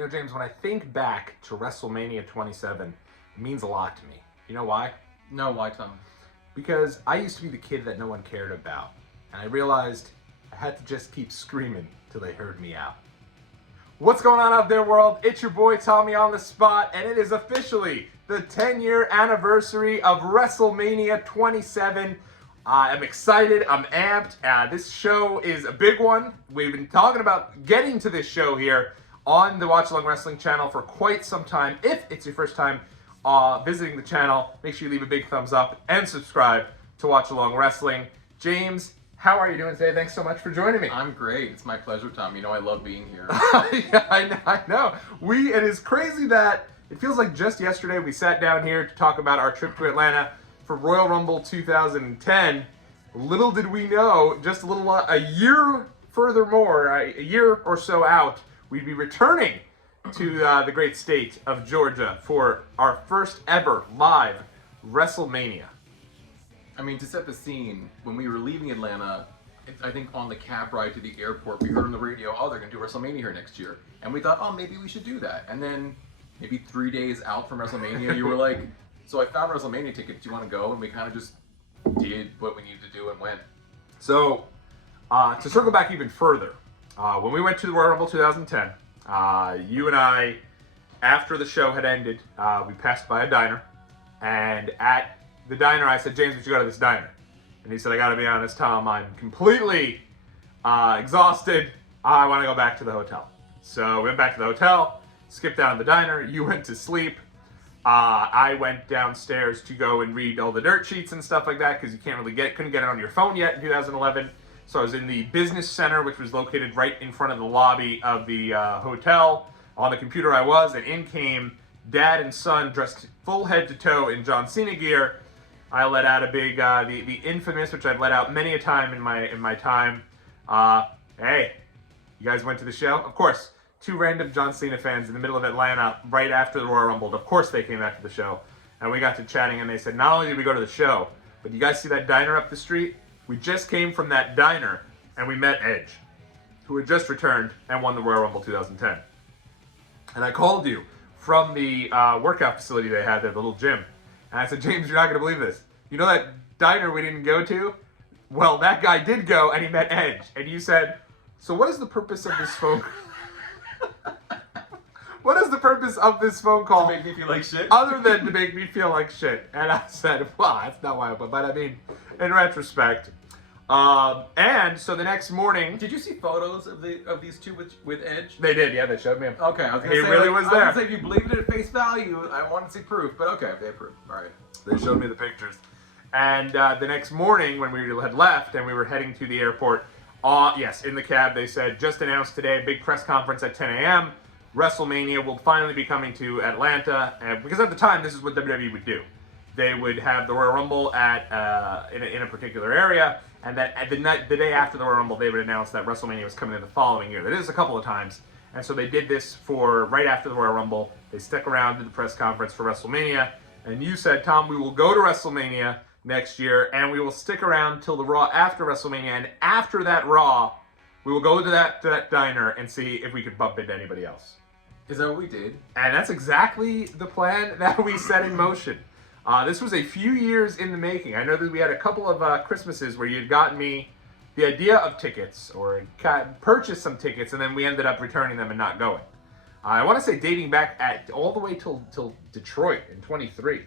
You know, James, when I think back to WrestleMania 27, it means a lot to me. You know why? No, why, Tom? Because I used to be the kid that no one cared about. And I realized I had to just keep screaming till they heard me out. What's going on out there, world? It's your boy Tommy on the spot, and it is officially the 10-year anniversary of WrestleMania 27. I'm excited. I'm amped. This show is a big one. We've been talking about getting to this show here on the Watch Along Wrestling channel for quite some time. If it's your first time visiting the channel, make sure you leave a big thumbs up and subscribe to Watch Along Wrestling. James, how are you doing today? Thanks so much for joining me. I'm great. It's my pleasure, Tom. You know I love being here. Yeah, I know. It is crazy that it feels like just yesterday we sat down here to talk about our trip to Atlanta for Royal Rumble 2010. Little did we know, just a year furthermore, a year or so out, we'd be returning to the great state of Georgia for our first ever live WrestleMania. I mean, to set the scene, when we were leaving Atlanta, I think on the cab ride to the airport, we heard on the radio, oh, they're going to do WrestleMania here next year. And we thought, oh, maybe we should do that. And then maybe 3 days out from WrestleMania, you were like, so I found WrestleMania tickets, do you want to go? And we kind of just did what we needed to do and went. So, to circle back even further, when we went to the Royal Rumble 2010, you and I, after the show had ended, we passed by a diner. And at the diner, I said, James, we should go to this diner. And he said, I gotta be honest, Tom, I'm completely exhausted. I wanna go back to the hotel. So we went back to the hotel, skipped down to the diner, you went to sleep. I went downstairs to go and read all the dirt sheets and stuff like that, because you couldn't get it on your phone yet in 2011. So I was in the business center, which was located right in front of the lobby of the hotel. On the computer I was, and in came dad and son dressed full head to toe in John Cena gear. I let out a big, the infamous, which I've let out many a time in my time. Hey, you guys went to the show? Of course, two random John Cena fans in the middle of Atlanta right after the Royal Rumble. Of course they came back to the show. And we got to chatting and they said, not only did we go to the show, but you guys see that diner up the street? We just came from that diner and we met Edge, who had just returned and won the Royal Rumble 2010. And I called you from the workout facility they had there, the little gym. And I said, James, you're not going to believe this. You know that diner we didn't go to? Well, that guy did go, and he met Edge. And you said, so what is the purpose of this phone call? What is the purpose of this phone call? To make me feel like shit? Other than to make me feel like shit. And I said, well, that's not why I put, but I mean, in retrospect. And so the next morning... Did you see photos of these two with Edge? They did, yeah, they showed me. Okay, I was going to say, he really was there. I was going to say, if you believed it at face value, I wanted to see proof, but okay, they approved. All right. They showed me the pictures. And the next morning, when we had left and we were heading to the airport, yes, in the cab, they said, just announced today, big press conference at 10 a.m., WrestleMania will finally be coming to Atlanta. Because at the time, this is what WWE would do. They would have the Royal Rumble in a particular area, and that the day after the Royal Rumble, they would announce that WrestleMania was coming in the following year. They did this a couple of times, and so they did this for right after the Royal Rumble. They stuck around to the press conference for WrestleMania, and you said, Tom, we will go to WrestleMania next year, and we will stick around till the Raw after WrestleMania, and after that Raw, we will go to that diner and see if we could bump into anybody else. Is that what we did? And that's exactly the plan that we set in motion. This was a few years in the making. I know that we had a couple of Christmases where you had gotten me the idea of tickets or purchased some tickets, and then we ended up returning them and not going. I want to say dating back all the way till Detroit in 23.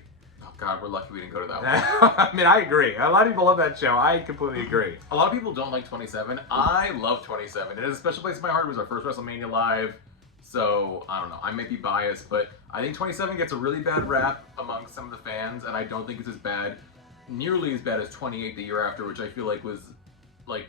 Oh God, we're lucky we didn't go to that one. I mean, I agree. A lot of people love that show. I completely agree. A lot of people don't like 27. I love 27. It has a special place in my heart. It was our first WrestleMania live. So, I don't know, I may be biased, but I think 27 gets a really bad rap among some of the fans, and I don't think it's nearly as bad as 28 the year after, which I feel like was, like,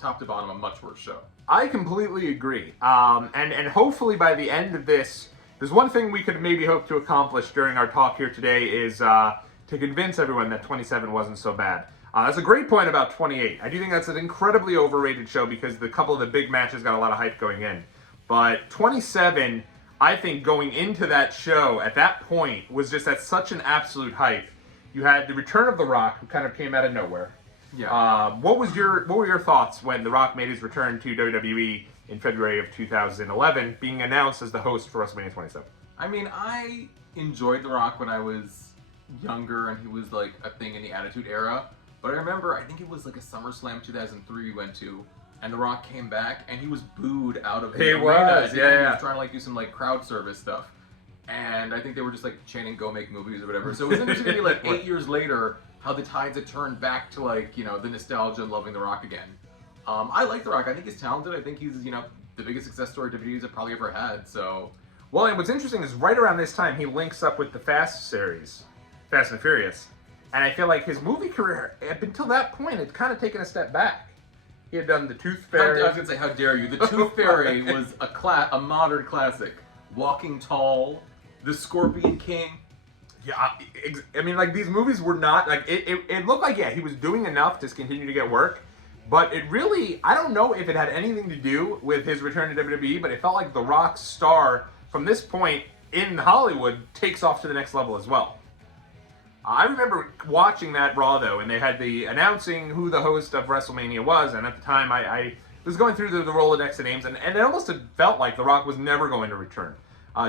top to bottom, a much worse show. I completely agree. And hopefully by the end of this, there's one thing we could maybe hope to accomplish during our talk here today is to convince everyone that 27 wasn't so bad. That's a great point about 28. I do think that's an incredibly overrated show because the couple of the big matches got a lot of hype going in. But 27, I think going into that show at that point was just at such an absolute hype. You had the return of The Rock, who kind of came out of nowhere. Yeah. What were your thoughts when The Rock made his return to WWE in February of 2011, being announced as the host for WrestleMania 27? I mean, I enjoyed The Rock when I was younger and he was like a thing in the Attitude Era. But I remember, I think it was like a SummerSlam 2003 we went to, and The Rock came back and he was booed out of the arena. Was, He was trying to like do some like crowd service stuff. And I think they were just like chanting "Go make movies" or whatever. So it was interesting to be like 8 years later how the tides had turned back to like, you know, the nostalgia and loving The Rock again. I like The Rock. I think he's talented. I think he's, you know, the biggest success story WWE's have probably ever had. So, well, and what's interesting is right around this time he links up with the Fast series, Fast and Furious, and I feel like his movie career up until that point had kind of taken a step back. He had done The Tooth Fairy. I was gonna say, how dare you? The Tooth Fairy was a modern classic. Walking Tall, The Scorpion King. Yeah, I mean, like, these movies were not, like, it looked like, yeah, he was doing enough to continue to get work, but it really, I don't know if it had anything to do with his return to WWE, but it felt like The Rock's star, from this point in Hollywood, takes off to the next level as well. I remember watching that Raw, though, and they had the announcing who the host of WrestleMania was, and at the time, I was going through the Rolodex of names, and it almost had felt like The Rock was never going to return.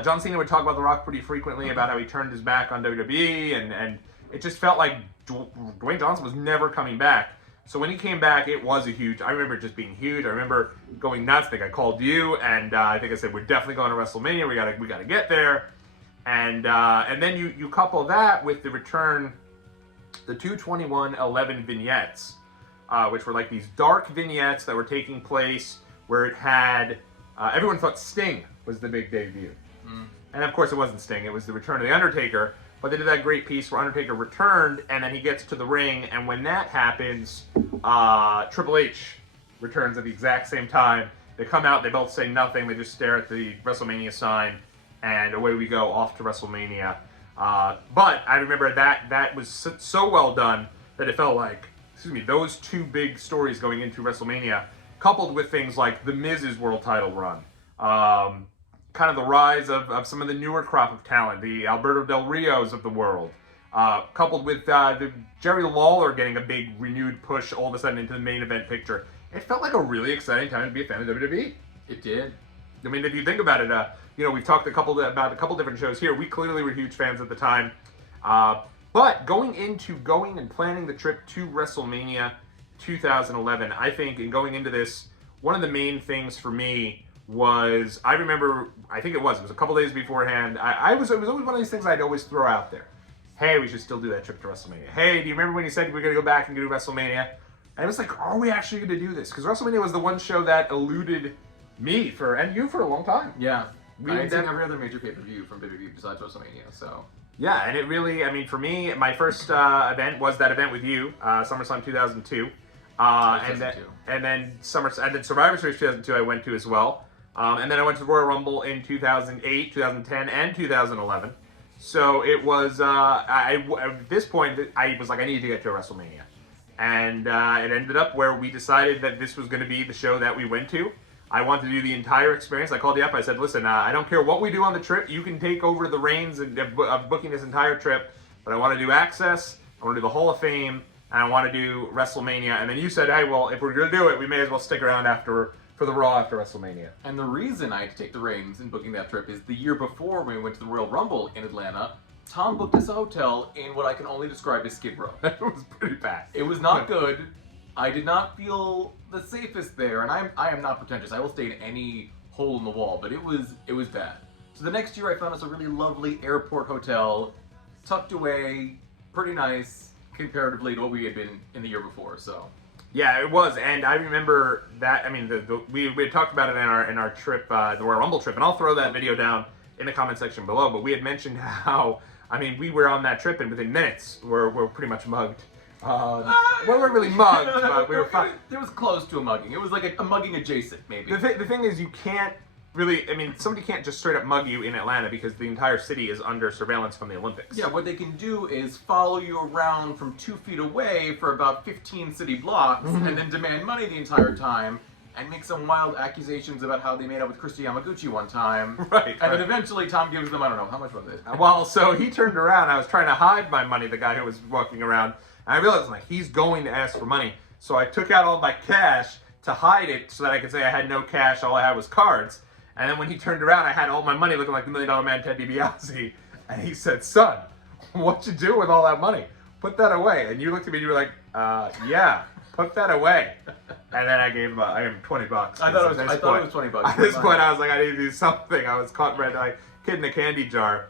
John Cena would talk about The Rock pretty frequently, about how he turned his back on WWE, and it just felt like Dwayne Johnson was never coming back. So when he came back, it was I remember it just being huge. I remember going nuts. I think I called you, and I think I said, we're definitely going to WrestleMania. We gotta get there. And then you couple that with the return, the 2/21/11 vignettes, which were like these dark vignettes that were taking place where it had, everyone thought Sting was the big debut. And of course it wasn't Sting, it was the return of The Undertaker, but they did that great piece where Undertaker returned and then he gets to the ring, and when that happens, Triple H returns at the exact same time. They come out, they both say nothing, they just stare at the WrestleMania sign, and away we go off to WrestleMania. But I remember that was so well done that it felt like, those two big stories going into WrestleMania, coupled with things like The Miz's world title run, kind of the rise of some of the newer crop of talent, the Alberto Del Rios of the world, coupled with the Jerry Lawler getting a big renewed push all of a sudden into the main event picture. It felt like a really exciting time to be a fan of WWE. It did. I mean, if you think about it, we've talked about a couple different shows here. We clearly were huge fans at the time. But going and planning the trip to WrestleMania 2011, I think in going into this, one of the main things for me was, I remember, it was a couple days beforehand, it was always one of these things I'd always throw out there. Hey, we should still do that trip to WrestleMania. Hey, do you remember when you said we were going to go back and do WrestleMania? And it was like, are we actually going to do this? Because WrestleMania was the one show that eluded me and you for a long time. Yeah. I had seen every other major pay-per-view from WWE besides WrestleMania, so. Yeah, and it really, for me, my first event was that event with you, SummerSlam 2002. And then Survivor Series 2002 I went to as well. And then I went to the Royal Rumble in 2008, 2010, and 2011. So it was, at this point, I was like, I need to get to WrestleMania. And it ended up where we decided that this was going to be the show that we went to. I wanted to do the entire experience. I called you up. I said, listen, I don't care what we do on the trip. You can take over the reins of booking this entire trip. But I want to do Access. I want to do the Hall of Fame. And I want to do WrestleMania. And then you said, hey, well, if we're going to do it, we may as well stick around for the Raw after WrestleMania. And the reason I had to take the reins in booking that trip is the year before when we went to the Royal Rumble in Atlanta, Tom booked us a hotel in what I can only describe as Skid Row. It was pretty bad. It was not good. I did not feel the safest there, and I am not pretentious. I will stay in any hole in the wall, but it was bad. So the next year I found us a really lovely airport hotel, tucked away, pretty nice comparatively to what we had been in the year before. So. Yeah, it was, and I remember that. I mean, we had talked about it in our trip, the Royal Rumble trip, and I'll throw that video down in the comment section below. But we had mentioned how, we were on that trip, and within minutes we're pretty much mugged. We weren't really mugged, but we were fine. It was close to a mugging. It was like a mugging adjacent, maybe. The thing is, you can't really, somebody can't just straight up mug you in Atlanta because the entire city is under surveillance from the Olympics. Yeah, what they can do is follow you around from 2 feet away for about 15 city blocks and then demand money the entire time and make some wild accusations about how they made out with Christy Yamaguchi one time. Right. And then eventually Tom gives them, I don't know, how much was it? Well, so he turned around. I was trying to hide my money, the guy who was walking around. And I realized, like, he's going to ask for money. So I took out all my cash to hide it so that I could say I had no cash, all I had was cards. And then when he turned around, I had all my money looking like the $1 Million Man Ted DiBiase. And he said, son, what you do with all that money? Put that away. And you looked at me and you were like, yeah, put that away. And then I gave him, $20. I thought it was $20. At this point, I was like, I need to do something. I was caught red, like kid in a candy jar.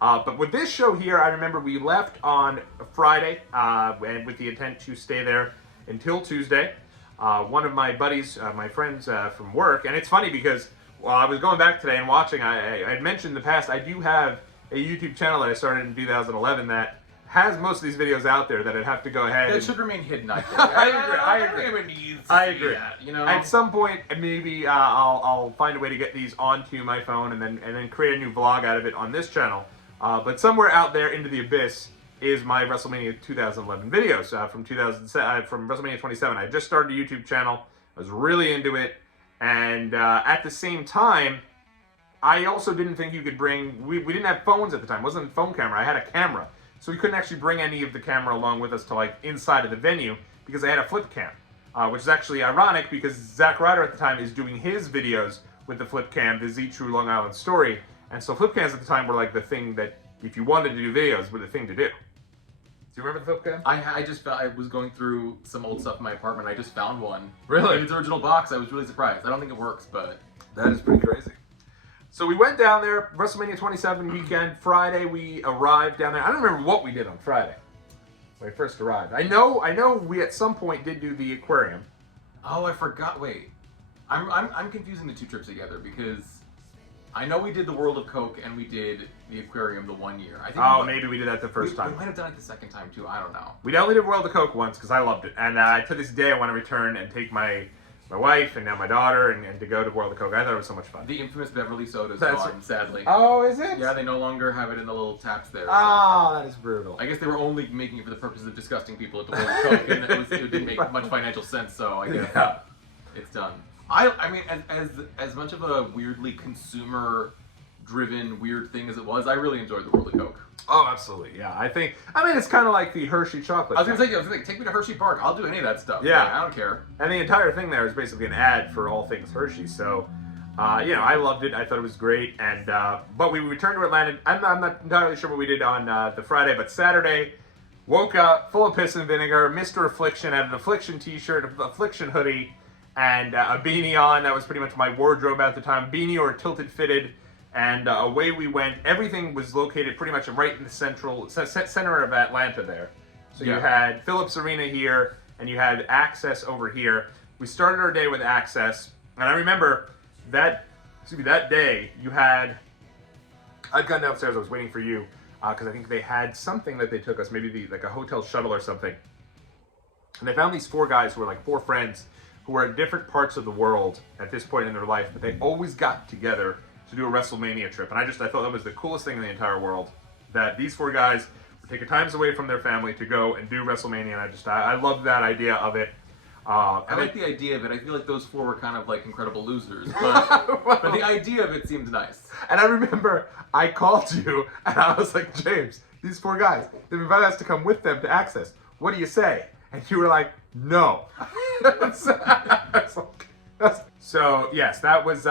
But with this show here, I remember we left on Friday, and with the intent to stay there until Tuesday. One of my buddies, my friends from work, and it's funny because while I was going back today and watching, I had mentioned in the past, I do have a YouTube channel that I started in 2011 that has most of these videos out there that I'd have to go ahead That and... should remain hidden, I think. I agree. I agree. That, you know? At some point, maybe I'll find a way to get these onto my phone and then create a new vlog out of it on this channel. But somewhere out there into the abyss is my WrestleMania 2011 videos from WrestleMania 27. I just started a YouTube channel. I was really into it, and at the same time, I also didn't think you could bring. We didn't have phones at the time. It wasn't a phone camera. I had a camera, so we couldn't actually bring any of the camera along with us to like inside of the venue because I had a flip cam, which is actually ironic because Zack Ryder at the time is doing his videos with the flip cam, the Z True Long Island Story. And so flip cams at the time were like the thing that, if you wanted to do videos, were the thing to do. Do you remember the flip cam? I was going through some old stuff in my apartment. I just found one. Really? In its original box. I was really surprised. I don't think it works, but... That is pretty crazy. So we went down there, WrestleMania 27 weekend. Friday, we arrived down there. I don't remember what we did on Friday when we first arrived. I know we at some point did do the aquarium. Oh, I forgot. Wait. I'm confusing the two trips together because... I know we did the World of Coke and we did the aquarium the one year. I think maybe we did that the first time. We might have done it the second time too. I don't know. We only did World of Coke once because I loved it, and to this day I want to return and take my wife and now my daughter and to go to World of Coke. I thought it was so much fun. The infamous Beverly Soda's gone, sadly. Oh, is it? Yeah, they no longer have it in the little taps there. Oh, that is brutal. I guess they were only making it for the purposes of disgusting people at the World of Coke, and it didn't make much financial sense. So I guess it's done. I mean, as much of a weirdly consumer-driven weird thing as it was, I really enjoyed the World of Coke. Oh, absolutely, yeah. I mean, it's kind of like the Hershey chocolate. I was gonna say, take me to Hershey Park. I'll do any of that stuff. Yeah, I don't care. And the entire thing there is basically an ad for all things Hershey. So, I loved it. I thought it was great. And but we returned to Atlanta. I'm not entirely sure what we did on the Friday, but Saturday, woke up full of piss and vinegar. Mr. Affliction had an Affliction T-shirt, an Affliction hoodie, and a beanie on. That was pretty much my wardrobe at the time. Beanie or tilted fitted. And away we went. Everything was located pretty much right in the center of Atlanta there. So you had Phillips Arena here, and you had Access over here. We started our day with Access, and I remember that day I'd gone downstairs. I was waiting for you because I think they had something that they took us, maybe like a hotel shuttle or something. And they found these four guys who were like four friends who were in different parts of the world at this point in their life, but they always got together to do a WrestleMania trip. And I thought that was the coolest thing in the entire world, that these four guys were taking times away from their family to go and do WrestleMania. And I loved that idea of it. I like the idea of it. I feel like those four were kind of like incredible losers, but the idea of it seemed nice. And I remember I called you and I was like, James, these four guys, they've invited us to come with them to Access. What do you say? And you were like, no. So, yes, that was,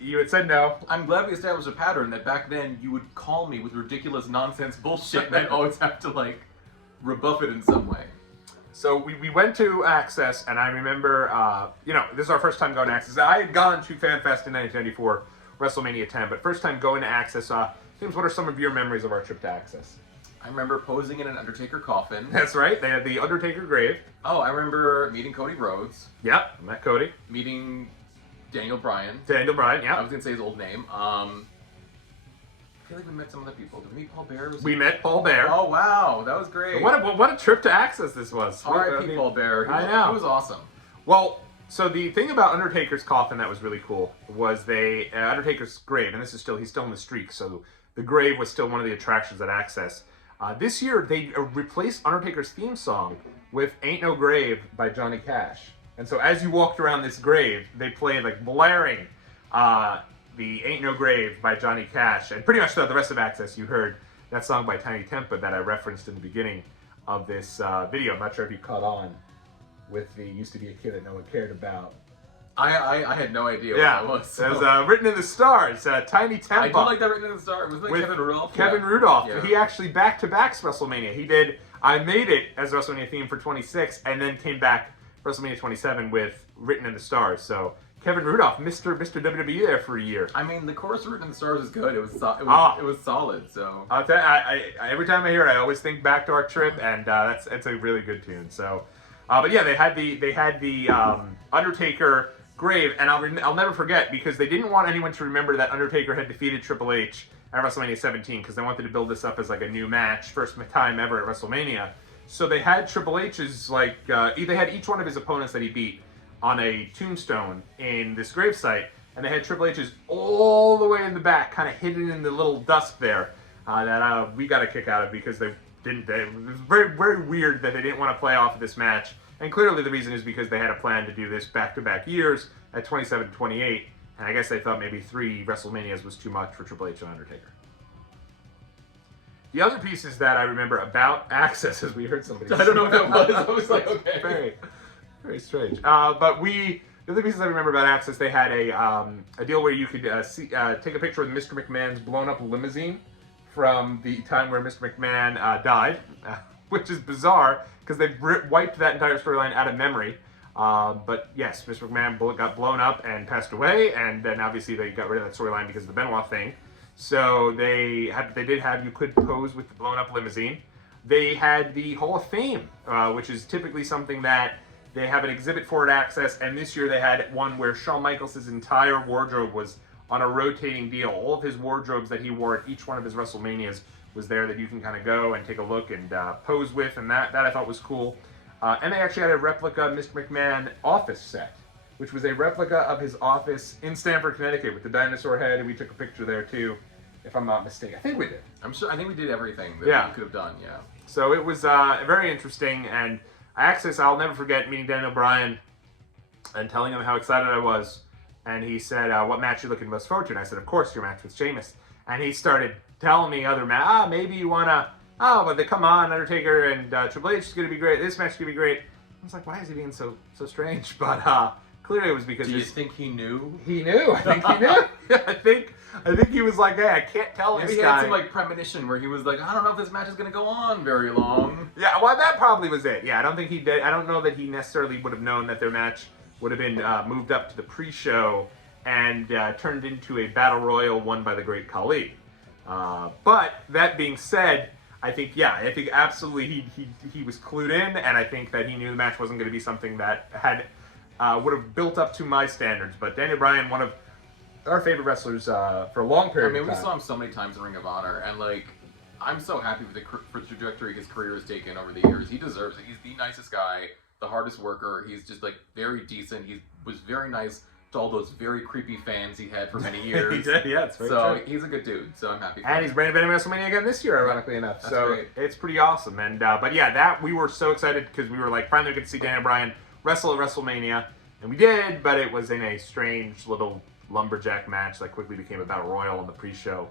you had said no. I'm glad we established a pattern that back then you would call me with ridiculous nonsense bullshit and I'd always have to, like, rebuff it in some way. So we went to Access, and I remember, this is our first time going to Access. I had gone to FanFest in 1994, WrestleMania 10, but first time going to Access. James, what are some of your memories of our trip to Access? I remember posing in an Undertaker coffin. That's right. They had the Undertaker grave. Oh, I remember meeting Cody Rhodes. Yep, met Cody. Meeting Daniel Bryan. Daniel Bryan, yeah. I was going to say his old name. I feel like we met some other people. Did we meet Paul Bearer? We met Paul Bearer. Oh, wow. That was great. What a trip to Access this was. R.I.P. Paul Bearer. I know. He was awesome. Well, so the thing about Undertaker's coffin that was really cool was Undertaker's grave, and he's still in the streak, so the grave was still one of the attractions at Access. This year, they replaced Undertaker's theme song with Ain't No Grave by Johnny Cash. And so as you walked around this grave, they played, like, blaring the Ain't No Grave by Johnny Cash. And pretty much throughout the rest of Access, you heard that song by Tiny Tempa that I referenced in the beginning of this video. I'm not sure if you caught on with the "Used to be a kid that no one cared about." I had no idea what that was. So. It was Written in the Stars, Tiny Tempa. I do like that Written in the Stars. Was that Kevin Rudolph? Kevin Rudolph. Yeah. He actually back-to-backs WrestleMania. He did I Made It as WrestleMania theme for 26, and then came back WrestleMania 27 with Written in the Stars. So Kevin Rudolph, Mr. WWE there for a year. I mean, the chorus Written in the Stars is good. It was solid. So I'll tell you, I every time I hear it, I always think back to our trip, and it's a really good tune. So, but yeah, they had the Undertaker grave, and I'll never forget, because they didn't want anyone to remember that Undertaker had defeated Triple H at WrestleMania 17, because they wanted to build this up as like a new match, first time ever at WrestleMania. So they had Triple H's they had each one of his opponents that he beat on a tombstone in this gravesite, and they had Triple H's all the way in the back, kind of hidden in the little dusk there, that we got a kick out of, because it was very, very weird that they didn't want to play off of this match. And clearly the reason is because they had a plan to do this back-to-back years at 27 and 28, and I guess they thought maybe 3 WrestleManias was too much for Triple H and Undertaker. The other pieces that I remember about Access, as we heard somebody I don't know what that was. I was like, okay. Very, very strange. But the other pieces I remember about Access, they had a deal where you could take a picture of Mr. McMahon's blown-up limousine from the time where Mr. McMahon died, which is bizarre, because they've wiped that entire storyline out of memory. But yes, Mr. McMahon got blown up and passed away, and then obviously they got rid of that storyline because of the Benoit thing. So you could pose with the blown up limousine. They had the Hall of Fame, which is typically something that they have an exhibit for at Access, and this year they had one where Shawn Michaels' entire wardrobe was on a rotating deal. All of his wardrobes that he wore at each one of his WrestleManias was there, that you can kind of go and take a look and pose with, and that I thought was cool. And they actually had a replica Mr. McMahon office set, which was a replica of his office in Stamford, Connecticut, with the dinosaur head, and we took a picture there too, if I'm not mistaken. I think we did. I think we did everything that we could have done, yeah. So it was very interesting, and Access, I'll never forget meeting Daniel Bryan and telling him how excited I was, and he said, what match are you looking most forward to? And I said, of course, your match with Sheamus. And he started telling me other maybe you want to, but they come on, Undertaker and Triple H is going to be great, this match is going to be great. I was like, why is he being so strange? But clearly it was because... Do you think he knew? He knew. I think he knew. I think he was like, hey, I can't tell this guy. Maybe he had some premonition where he was like, I don't know if this match is going to go on very long. Yeah, well, that probably was it. Yeah, I don't think he did. I don't know that he necessarily would have known that their match would have been moved up to the pre-show and turned into a battle royal won by the Great Khali. But that being said, I think absolutely he was clued in, and I think that he knew the match wasn't going to be something that would have built up to my standards. But Daniel Bryan, one of our favorite wrestlers for a long period of time. We saw him so many times in Ring of Honor, and I'm so happy for the trajectory his career has taken over the years. He deserves it. He's the nicest guy, the hardest worker. He's just very decent. He was very nice to all those very creepy fans he had for many years. He did, yeah, it's very true. true. He's a good dude, so I'm happy for him. And he's bringing WrestleMania again this year, ironically enough. That's so great. It's pretty awesome. And but yeah, we were so excited because we were finally going to see Daniel Bryan wrestle at WrestleMania, and we did, but it was in a strange little lumberjack match that quickly became a battle royal on the pre-show,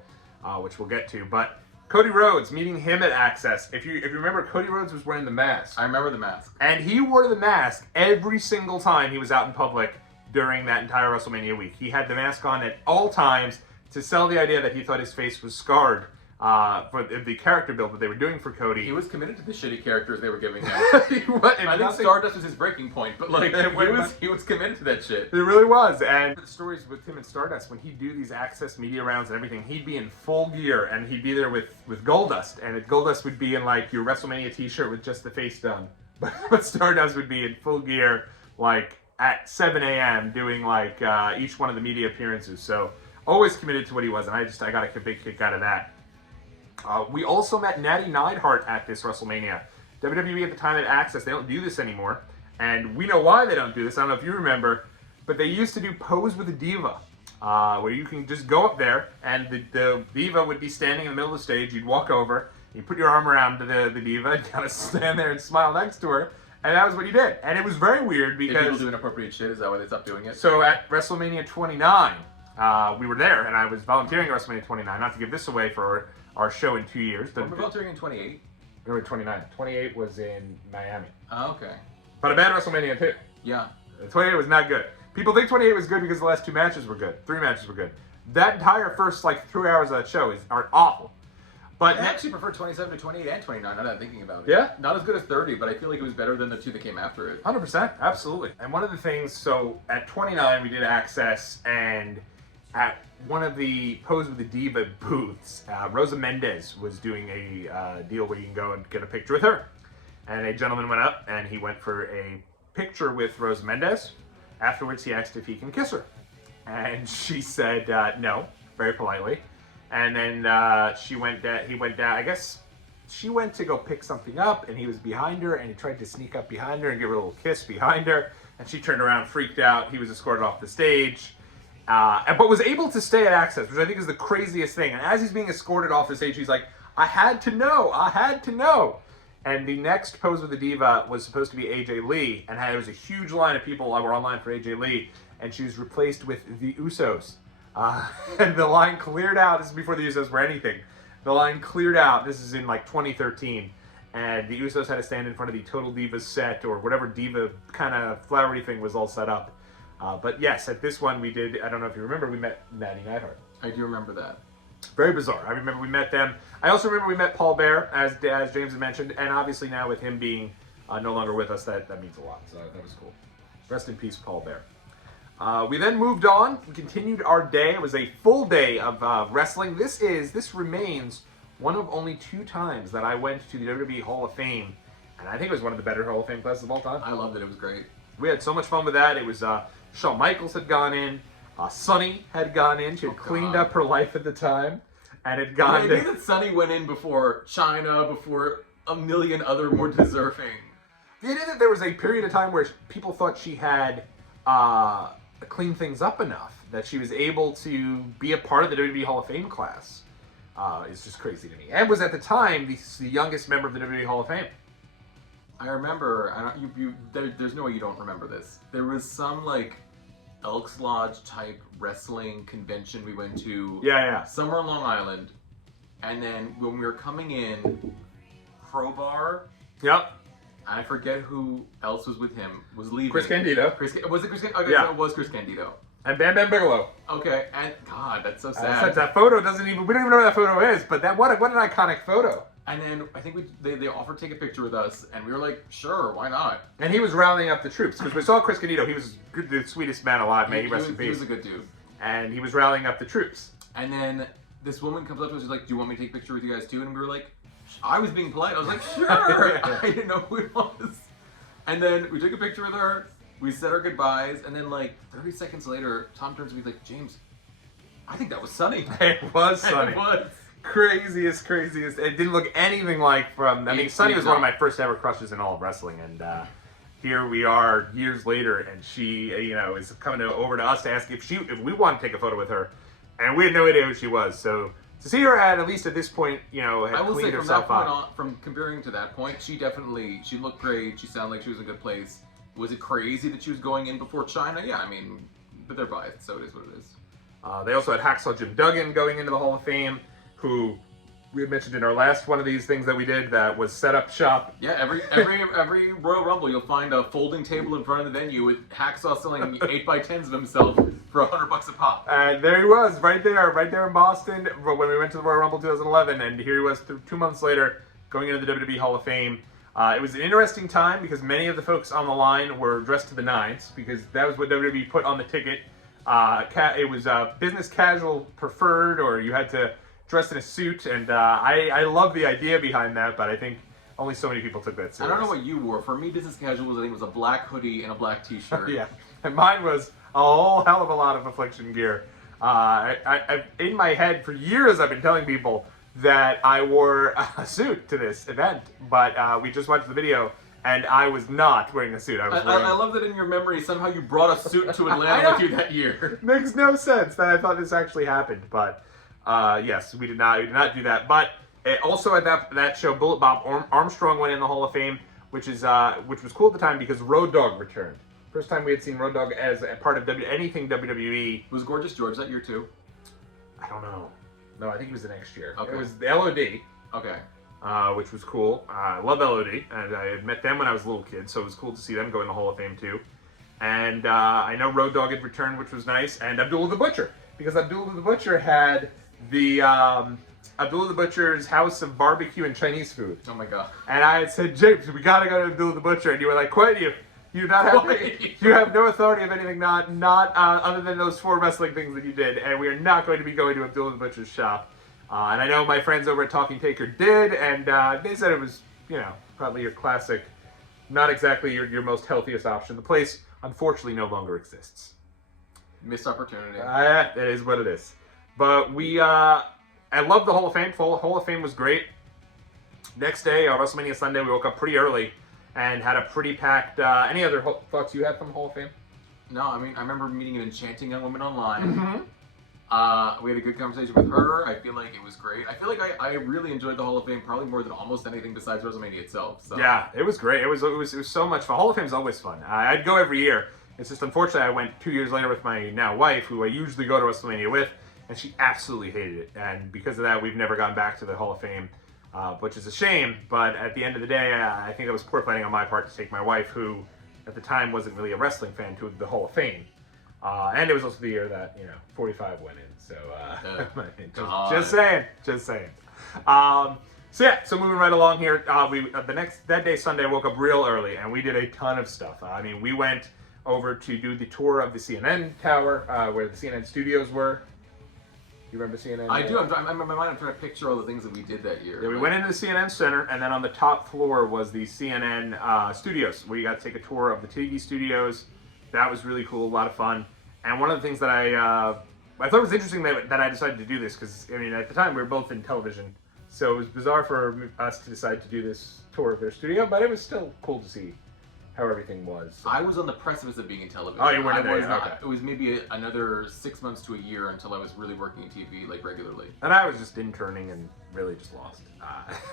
which we'll get to. But Cody Rhodes, meeting him at Access. If you remember, Cody Rhodes was wearing the mask. I remember the mask. And he wore the mask every single time he was out in public during that entire WrestleMania week. He had the mask on at all times to sell the idea that he thought his face was scarred for the character build that they were doing for Cody. He was committed to the shitty characters they were giving him. I think Stardust was his breaking point, but he was committed to that shit. It really was. And the stories with him and Stardust, when he'd do these Access media rounds and everything, he'd be in full gear, and he'd be there with Goldust, and Goldust would be in your WrestleMania t-shirt with just the face done, but Stardust would be in full gear at 7 a.m. doing each one of the media appearances. So always committed to what he was, and I got a big kick out of that. We also met Natty Neidhart at this WrestleMania. WWE at the time at Access, they don't do this anymore, and we know why they don't do this. I don't know if you remember, but they used to do Pose with a Diva, where you can just go up there, and the Diva would be standing in the middle of the stage. You'd walk over, you put your arm around the Diva, and kind of stand there and smile next to her. And that was what he did. And it was very weird because... Did people do inappropriate shit? Is that why they stopped doing it? So at WrestleMania 29, we were there, and I was volunteering at WrestleMania 29. Not to give this away for our show in 2 years. We're volunteering in 28. No, 29. 28 was in Miami. Oh, okay. But a bad WrestleMania too. Yeah. 28 was not good. People think 28 was good because the last 2 matches were good. 3 matches were good. That entire first 3 hours of that show are awful. But I actually prefer 27 to 28 and 29. Now that I'm thinking about it. Yeah? Not as good as 30, but I feel like it was better than the 2 that came after it. 100%, absolutely. And one of the things, so at 29 we did Access, and at one of the Pose with the Diva booths, Rosa Mendez was doing a deal where you can go and get a picture with her. And a gentleman went up and he went for a picture with Rosa Mendez. Afterwards he asked if he can kiss her. And she said no, very politely. And then he went down, I guess she went to go pick something up and he was behind her and he tried to sneak up behind her and give her a little kiss behind her. And she turned around, freaked out. He was escorted off the stage. But was able to stay at Access, which I think is the craziest thing. And as he's being escorted off the stage, he's like, I had to know. And the next Pose with the Diva was supposed to be AJ Lee, and there was a huge line of people that were online for AJ Lee, and she was replaced with the Usos. And the line cleared out. This is before the Usos were anything. The line cleared out. This is in 2013. And the Usos had to stand in front of the Total Divas set, or whatever Diva kind of flowery thing was all set up. But yes, at this one we did, I don't know if you remember, we met Maddie Neidhart. I do remember that. Very bizarre. I remember we met them. I also remember we met Paul Bear, as James had mentioned, and obviously now with him being no longer with us, that means a lot. So that was cool. Rest in peace, Paul Bear. We then moved on. We continued our day. It was a full day of wrestling. This remains one of only 2 times that I went to the WWE Hall of Fame, and I think it was one of the better Hall of Fame classes of all time. I loved it. It was great. We had so much fun with that. It was Shawn Michaels had gone in. Sunny had gone in. She had cleaned up her life at the time, and had gone. I knew that Sunny went in before China, before a million other more deserving. The idea that there was a period of time where people thought she had cleaned things up enough that she was able to be a part of the WWE Hall of Fame class is just crazy to me. And was at the time the youngest member of the WWE Hall of Fame. I remember. There's no way you don't remember this. There was some Elks Lodge type wrestling convention we went to. Yeah. Somewhere on Long Island, and then when we were coming in, Crowbar. Yep. I forget who else was with him. Was leaving. Chris Candido. Was it Chris Candido? Okay, Yeah. so it was Chris Candido. And Bam Bam Bigelow. Okay, and God, that's so sad. That photo doesn't even. We don't even know where that photo is. But what an iconic photo. And then I think they offered to take a picture with us, and we were like, sure, why not? And he was rallying up the troops because we saw Chris Candido. He was the sweetest man alive. May he rest in peace. He was a good dude. And he was rallying up the troops. And then this woman comes up to us and is like, do you want me to take a picture with you guys too? And we were like, I was being polite. I was like, sure. I didn't know who it was. And then we took a picture with her. We said our goodbyes. And then 30 seconds later, Tom turns to me and he's like, James, I think that was Sunny. It was Sunny. It was. Craziest. It didn't look anything like from. I mean, Sunny was one of my first ever crushes in all of wrestling, and here we are years later, and she, is coming over to us to ask if we want to take a photo with her, and we had no idea who she was. So to see her at least at this point, had cleaned herself up. From comparing to that point, she looked great. She sounded like she was in a good place. Was it crazy that she was going in before China? Yeah, I mean, but they're biased, so it is what it is. They also had Hacksaw Jim Duggan going into the Hall of Fame, who we had mentioned in our last one of these things that we did that was set up shop. Yeah, every Royal Rumble you'll find a folding table in front of the venue with Hacksaw selling 8x10s of himself for $100 a pop. And there he was, right there in Boston when we went to the Royal Rumble 2011, and here he was 2 months later going into the WWE Hall of Fame. It was an interesting time because many of the folks on the line were dressed to the nines because that was what WWE put on the ticket. It was business casual preferred, or you had to dress in a suit, and I love the idea behind that, but I think only so many people took that serious. I don't know what you wore. For me, business casual was a black hoodie and a black t-shirt. Yeah, and mine was a whole hell of a lot of Affliction gear. In my head, for years, I've been telling people that I wore a suit to this event, but we just watched the video, and I was not wearing a suit. I love that in your memory, somehow you brought a suit to Atlanta with you that year. Makes no sense that I thought this actually happened, but yes, we did not do that. But also at that show, Bullet Bob Armstrong went in the Hall of Fame, which was cool at the time because Road Dogg returned. First time we had seen Road Dogg as a part of anything WWE. Was Gorgeous George that year too? I don't know. No, I think it was the next year. Okay. It was the LOD. Okay. which was cool. I love LOD, and I had met them when I was a little kid, so it was cool to see them go in the Hall of Fame too. And I know Road Dogg had returned, which was nice, and Abdullah the Butcher, because Abdullah the Butcher had the Abdullah the Butcher's house of barbecue and Chinese food. Oh my god. And I had said, James, we gotta go to Abdullah the Butcher, and you were like, quit you. You not have you have no authority of anything not other than those 4 wrestling things that you did, and we are not going to be going to Abdullah the Butcher's shop. And I know my friends over at Talking Taker did, and they said it was, probably your classic, not exactly your most healthiest option. The place, unfortunately, no longer exists. Missed opportunity. It is what it is. But I love the Hall of Fame. Hall of Fame was great. Next day, WrestleMania Sunday, we woke up pretty early and had a pretty packed. Any other thoughts you had from the Hall of Fame? No, I mean, I remember meeting an enchanting young woman online. Mm-hmm. We had a good conversation with her. I feel like it was great. I feel like I really enjoyed the Hall of Fame probably more than almost anything besides WrestleMania itself. So. Yeah, it was great. It was so much fun. Hall of Fame's always fun. I'd go every year. It's just unfortunately I went 2 years later with my now wife, who I usually go to WrestleMania with, and she absolutely hated it. And because of that, we've never gone back to the Hall of Fame, which is a shame. But at the end of the day, I think it was poor planning on my part to take my wife, who at the time wasn't really a wrestling fan, to the Hall of Fame. And it was also the year that 45 went in. So just saying. So moving right along here, that day Sunday, I woke up real early and we did a ton of stuff. I mean, we went over to do the tour of the CNN tower, where the CNN studios were. You remember CNN? I do. I'm in my mind. I'm trying to picture all the things that we did that year. Yeah, we went into the CNN Center, and then on the top floor was the CNN studios, where you got to take a tour of the TV studios. That was really cool, a lot of fun. And one of the things that I thought was interesting that I decided to do this, because I mean at the time we were both in television, so it was bizarre for us to decide to do this tour of their studio, but it was still cool to see how everything was. I was on the precipice of being in television. Oh, you weren't in there? Not. Okay. It was maybe another 6 months to a year until I was really working in TV like regularly. And I was just interning and really just lost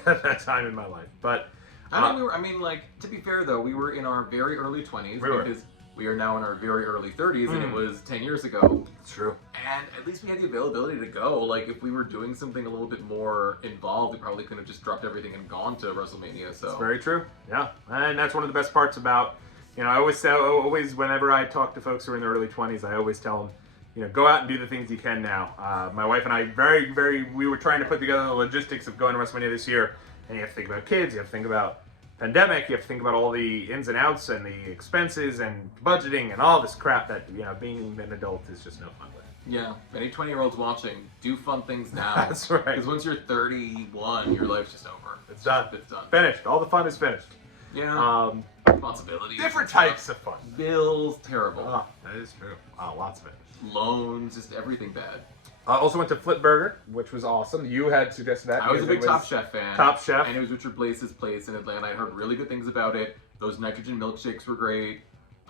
at that time in my life. But to be fair though, we were in our very early 20s because we are now in our very early 30s, and it was 10 years ago. It's true. And at least we had the availability to go. Like, if we were doing something a little bit more involved, we probably could have just dropped everything and gone to WrestleMania. So it's very true. Yeah, and that's one of the best parts about, I always whenever I talk to folks who are in their early 20s, I always tell them, go out and do the things you can now. My wife and I we were trying to put together the logistics of going to WrestleMania this year, and you have to think about kids, you have to think about pandemic, you have to think about all the ins and outs and the expenses and budgeting and all this crap that being an adult is just no fun with. Yeah, any 20-year-olds watching, do fun things now. That's right. Because once you're 31, your life's just over. It's done. It's done. Finished. All the fun is finished. Yeah. Responsibilities. Different types of fun. Bills, terrible. Oh, that is true. Oh, lots of it. Loans, just everything bad. I also went to Flip Burger, which was awesome. You had suggested that. I was a big Top Chef fan. Top Chef. And it was Richard Blaze's place in Atlanta. I heard really good things about it. Those nitrogen milkshakes were great.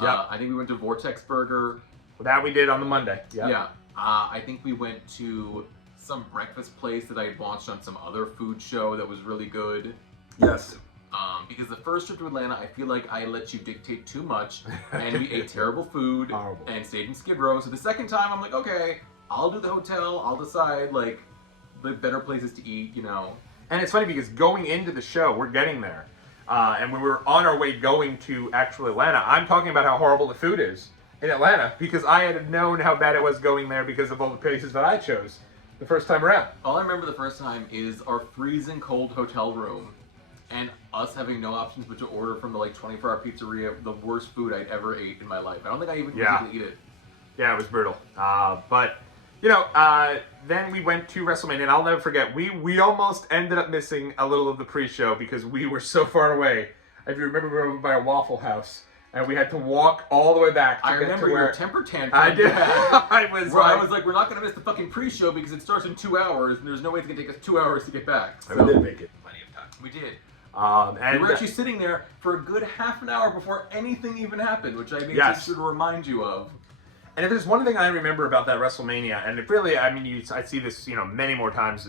Yeah. I think we went to Vortex Burger. That we did on the Monday. Yep. Yeah. I think we went to some breakfast place that I had watched on some other food show that was really good. Yes. Because the first trip to Atlanta, I feel like I let you dictate too much, and we ate terrible food and stayed in Skid Row. So the second time, I'm like, okay, I'll do the hotel. I'll decide the better places to eat, And it's funny because going into the show, we're getting there, and when we were on our way going to actual Atlanta, I'm talking about how horrible the food is in Atlanta because I had known how bad it was going there because of all the places that I chose the first time around. All I remember the first time is our freezing cold hotel room and us having no options but to order from the 24-hour pizzeria the worst food I'd ever ate in my life. I don't think I even was able to eat it. Yeah, it was brutal. But then we went to WrestleMania, and I'll never forget, we almost ended up missing a little of the pre-show because we were so far away. If you remember, we were by a Waffle House, and we had to walk all the way back to I remember your temper tantrum. I did. I was like, we're not going to miss the fucking pre-show because it starts in 2 hours, and there's no way it's going to take us 2 hours to get back. So. We did make it plenty of time. We did. And we were actually sitting there for a good half an hour before anything even happened, which I think should remind you of. And if there's one thing I remember about that WrestleMania, and it really, I see this, many more times.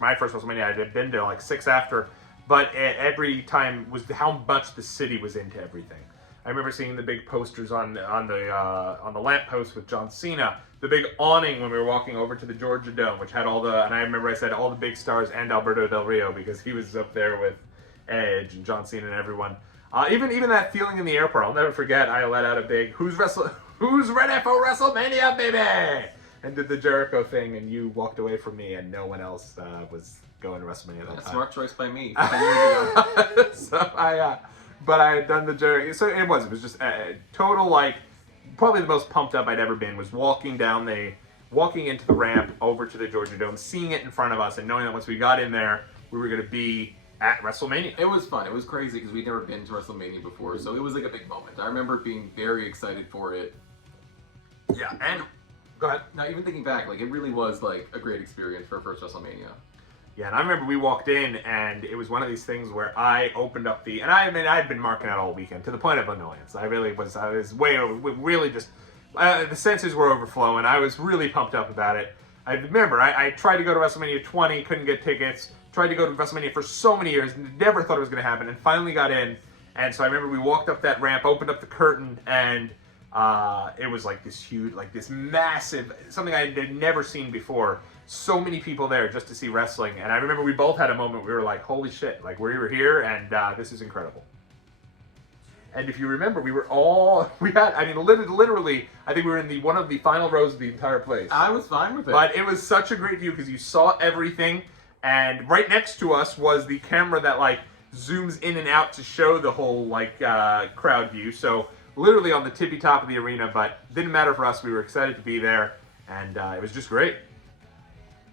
My first WrestleMania, I had been to 6 after, but every time was how much the city was into everything. I remember seeing the big posters on the lamppost with John Cena, the big awning when we were walking over to the Georgia Dome, which had and I remember I said all the big stars and Alberto Del Rio because he was up there with Edge and John Cena and everyone. Even that feeling in the airport, I'll never forget. I let out a big Who's ready for WrestleMania, baby? And did the Jericho thing, and you walked away from me, and no one else was going to WrestleMania that time. Smart choice by me. 10 years ago. So but I had done the Jericho. So it was just a total, like, probably the most pumped up I'd ever been was walking into the ramp over to the Georgia Dome, seeing it in front of us, and knowing that once we got in there, we were going to be at WrestleMania. It was fun. It was crazy because we'd never been to WrestleMania before, so it was like a big moment. I remember being very excited for it. Yeah, and go ahead. Now, even thinking back, like, it really was like a great experience for a first WrestleMania. Yeah, and I remember we walked in, and it was one of these things where I opened up and I'd been marking out all weekend to the point of annoyance. I was really just, the senses were overflowing. I was really pumped up about it. I remember, I tried to go to WrestleMania 20, couldn't get tickets, tried to go to WrestleMania for so many years, never thought it was going to happen, and finally got in. And so I remember we walked up that ramp, opened up the curtain, and it was like this huge, like this massive, something I had never seen before. So many people there just to see wrestling, and I remember we both had a moment we were like, holy shit, like we were here, and this is incredible. And if you remember, literally, I think we were in one of the final rows of the entire place. I was fine with it. But it was such a great view because you saw everything, and right next to us was the camera that like zooms in and out to show the whole like crowd view. So literally on the tippy top of the arena, but didn't matter for us. We were excited to be there, and it was just great.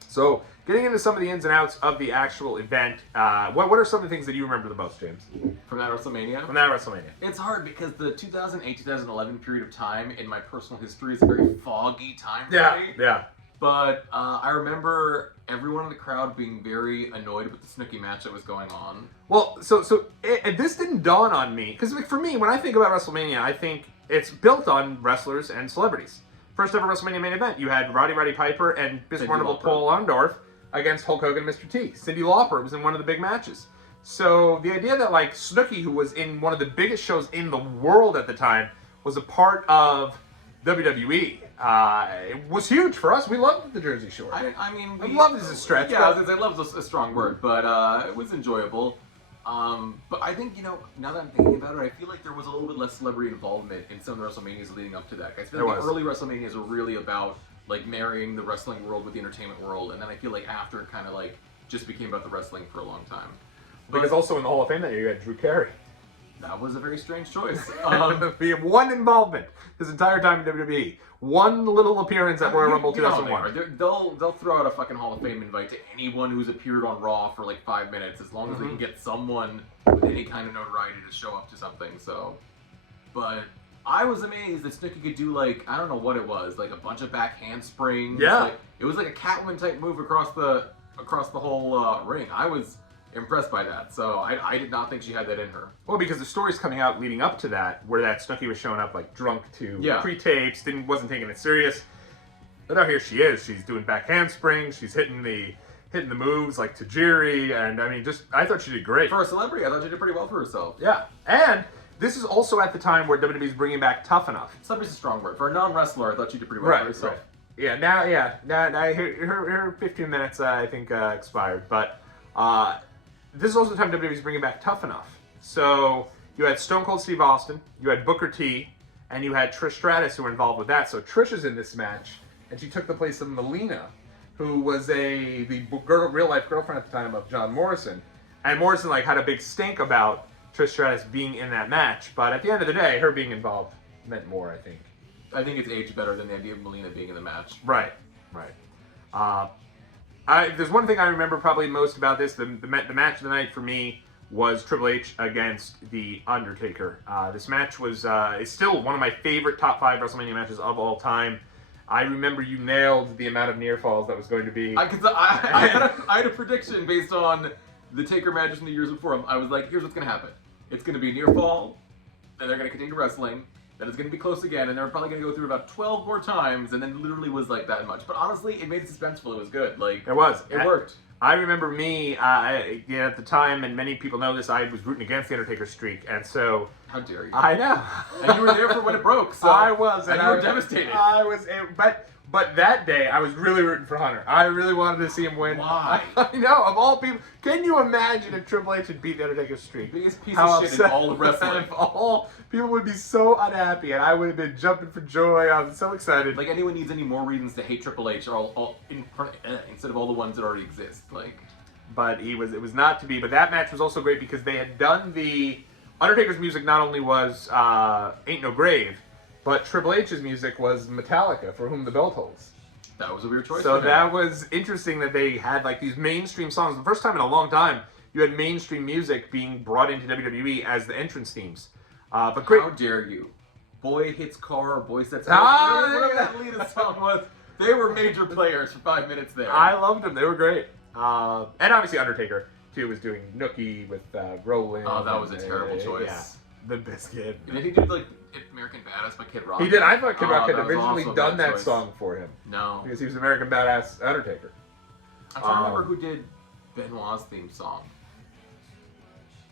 So, getting into some of the ins and outs of the actual event, what are some of the things that you remember the most, James? From that WrestleMania? From that WrestleMania. It's hard because the 2008-2011 period of time in my personal history is a very foggy time for me. Yeah. But I remember everyone in the crowd being very annoyed with the Snooki match that was going on. Well, so this didn't dawn on me, because like, for me, when I think about WrestleMania, I think it's built on wrestlers and celebrities. First ever WrestleMania main event, you had Roddy Piper and Bismarckable Paul Orndorff against Hulk Hogan and Mr. T. Cyndi Lauper was in one of the big matches. So the idea that like Snooki, who was in one of the biggest shows in the world at the time, was a part of WWE, it was huge for us. We loved the Jersey Shore. I mean, love is a stretch. Yeah, I love is a strong word, but it was enjoyable. But I think, now that I'm thinking about it, I feel like there was a little bit less celebrity involvement in some of the WrestleManias leading up to that. I feel like the early WrestleManias were really about like marrying the wrestling world with the entertainment world, and then I feel like after it kind of like just became about the wrestling for a long time. Because also in the Hall of Fame that year you had Drew Carey. That was a very strange choice. We have one involvement his entire time in WWE. One little appearance at Royal Rumble 2001. They'll throw out a fucking Hall of Fame invite to anyone who's appeared on Raw for like 5 minutes, as long as they can get someone with any kind of notoriety to show up to something. So, but I was amazed that Snooki could do like, I don't know what it was, like a bunch of back handsprings. Yeah, like, it was like a Catwoman type move across the whole ring. I was impressed by that. So I did not think she had that in her. Well, because the stories coming out leading up to that, where that Snooki was showing up like drunk to pre-tapes, wasn't taking it serious. But now here she is. She's doing back handsprings. She's hitting the moves like Tajiri, and I mean, I thought she did great for a celebrity. I thought she did pretty well for herself. Yeah, and this is also at the time where WWE's bringing back Tough Enough. Celebrity's a strong word. For a non-wrestler, I thought she did pretty well for herself. Right. Yeah, now her 15 minutes I think expired, but this is also the time WWE's bringing back Tough Enough. So you had Stone Cold Steve Austin, you had Booker T, and you had Trish Stratus who were involved with that. So Trish is in this match, and she took the place of Melina, who was the real life girlfriend at the time of John Morrison, and Morrison like had a big stink about Trish Stratus being in that match. But at the end of the day, her being involved meant more, I think. I think it's aged better than the idea of Melina being in the match. Right. There's one thing I remember probably most about this. The match of the night for me was Triple H against The Undertaker. This match is still one of my favorite top 5 WrestleMania matches of all time. I remember you nailed the amount of near falls that was going to be. I had a prediction based on the Taker matches from the years before. I was like, here's what's going to happen. It's going to be a near fall, and they're going to continue wrestling, that it's going to be close again, and they're probably going to go through about 12 more times, and then literally was like that much. But honestly, it made it suspenseful. It was good. Like It was. It worked. I remember me, at the time, and many people know this, I was rooting against the Undertaker streak, and so... How dare you? I know. And you were there for when it broke, so... I was. And you were devastated. I was, but that day, I was really rooting for Hunter. I really wanted to see him win. Why? I know, of all people. Can you imagine if Triple H had beat the Undertaker's streak? Biggest piece of shit in all of wrestling. People would be so unhappy, and I would have been jumping for joy. I was so excited. Like, anyone needs any more reasons to hate Triple H instead of all the ones that already exist. Like... But it was not to be. But that match was also great because they had done the Undertaker's music. Not only was "Ain't No Grave," but Triple H's music was Metallica, "For Whom the Bell Tolls." That was a weird choice. So that was interesting that they had like these mainstream songs. The first time in a long time you had mainstream music being brought into WWE as the entrance themes. But great. How dare you? Boy hits car, boy sets Ah, whatever that Lita song was. They were major players for 5 minutes there. I loved them. They were great. And obviously Undertaker too was doing Nookie with Roland. Oh, that was a terrible choice. Yeah, the Biscuit. Did he do like American Badass by Kid Rock? He did. I thought Kid Rock had that was originally also a done bad that choice. song for him No. because he was American Badass Undertaker. I'm trying to remember who did Benoit's theme song.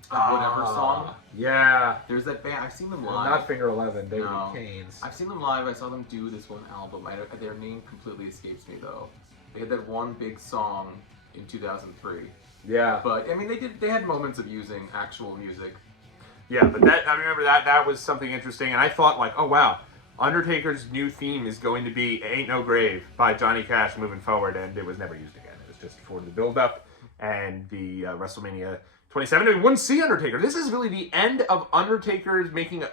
Whatever song. Yeah. There's that band. I've seen them live. Not Finger 11, David No. Kane's. I've seen them live. I saw them do this one album. Their name completely escapes me though. They had that one big song in 2003. Yeah. But I mean, they had moments of using actual music. Yeah, but I remember that was something interesting, and I thought like, oh wow, Undertaker's new theme is going to be "Ain't No Grave" by Johnny Cash moving forward, and it was never used again. It was just for the build-up and the WrestleMania 27. We wouldn't see Undertaker. This is really the end of Undertaker's making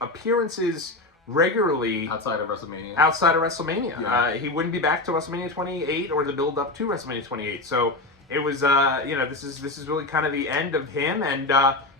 appearances regularly Outside of WrestleMania. Yeah. He wouldn't be back to WrestleMania 28 or the build-up to WrestleMania 28. So it was, this is really kind of the end of him, and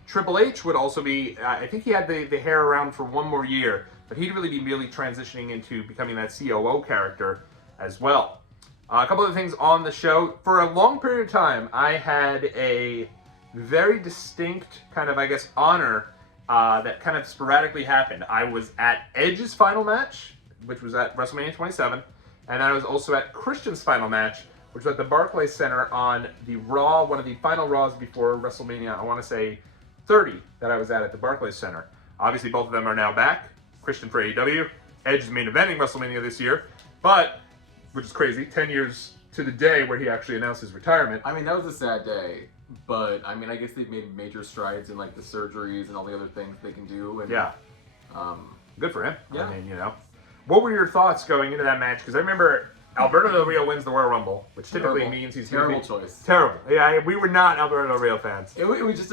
Triple H would also be, I think he had the hair around for one more year, but he'd really be transitioning into becoming that COO character as well. A couple of things on the show. For a long period of time, I had a very distinct kind of, I guess, honor that kind of sporadically happened. I was at Edge's final match, which was at WrestleMania 27, and I was also at Christian's final match, which was at the Barclays Center on the Raw, one of the final Raws before WrestleMania, I want to say 30, that I was at the Barclays Center. Obviously, both of them are now back. Christian for AEW. Edge is main eventing WrestleMania this year, but, which is crazy, 10 years to the day where he actually announced his retirement. I mean, that was a sad day, but I mean, I guess they've made major strides in like the surgeries and all the other things they can do. And, Yeah. Good for him. Yeah. I mean, What were your thoughts going into that match? Because I remember Alberto Del Rio wins the Royal Rumble, which typically means he's terrible gonna be choice. Terrible. Yeah, we were not Alberto Del Rio fans. It was just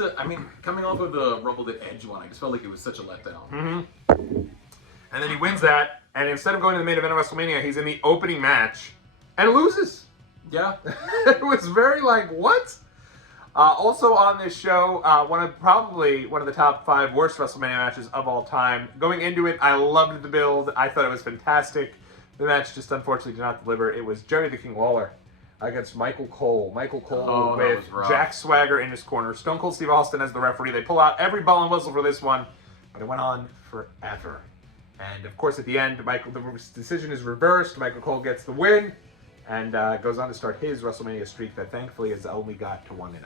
coming off of the Rumble that Edge won, I just felt like it was such a letdown. Mm-hmm. And then he wins that, and instead of going to the main event of WrestleMania, he's in the opening match and loses. Yeah. It was very like, what? Also on this show, probably one of the top 5 worst WrestleMania matches of all time. Going into it, I loved the build. I thought it was fantastic. The match just unfortunately did not deliver. It was Jerry the King Lawler against Michael Cole. Michael Cole with Jack Swagger in his corner. Stone Cold Steve Austin as the referee. They pull out every bell and whistle for this one, but it went on forever. And of course, at the end, the decision is reversed. Michael Cole gets the win and goes on to start his WrestleMania streak that thankfully has only got to 1-0.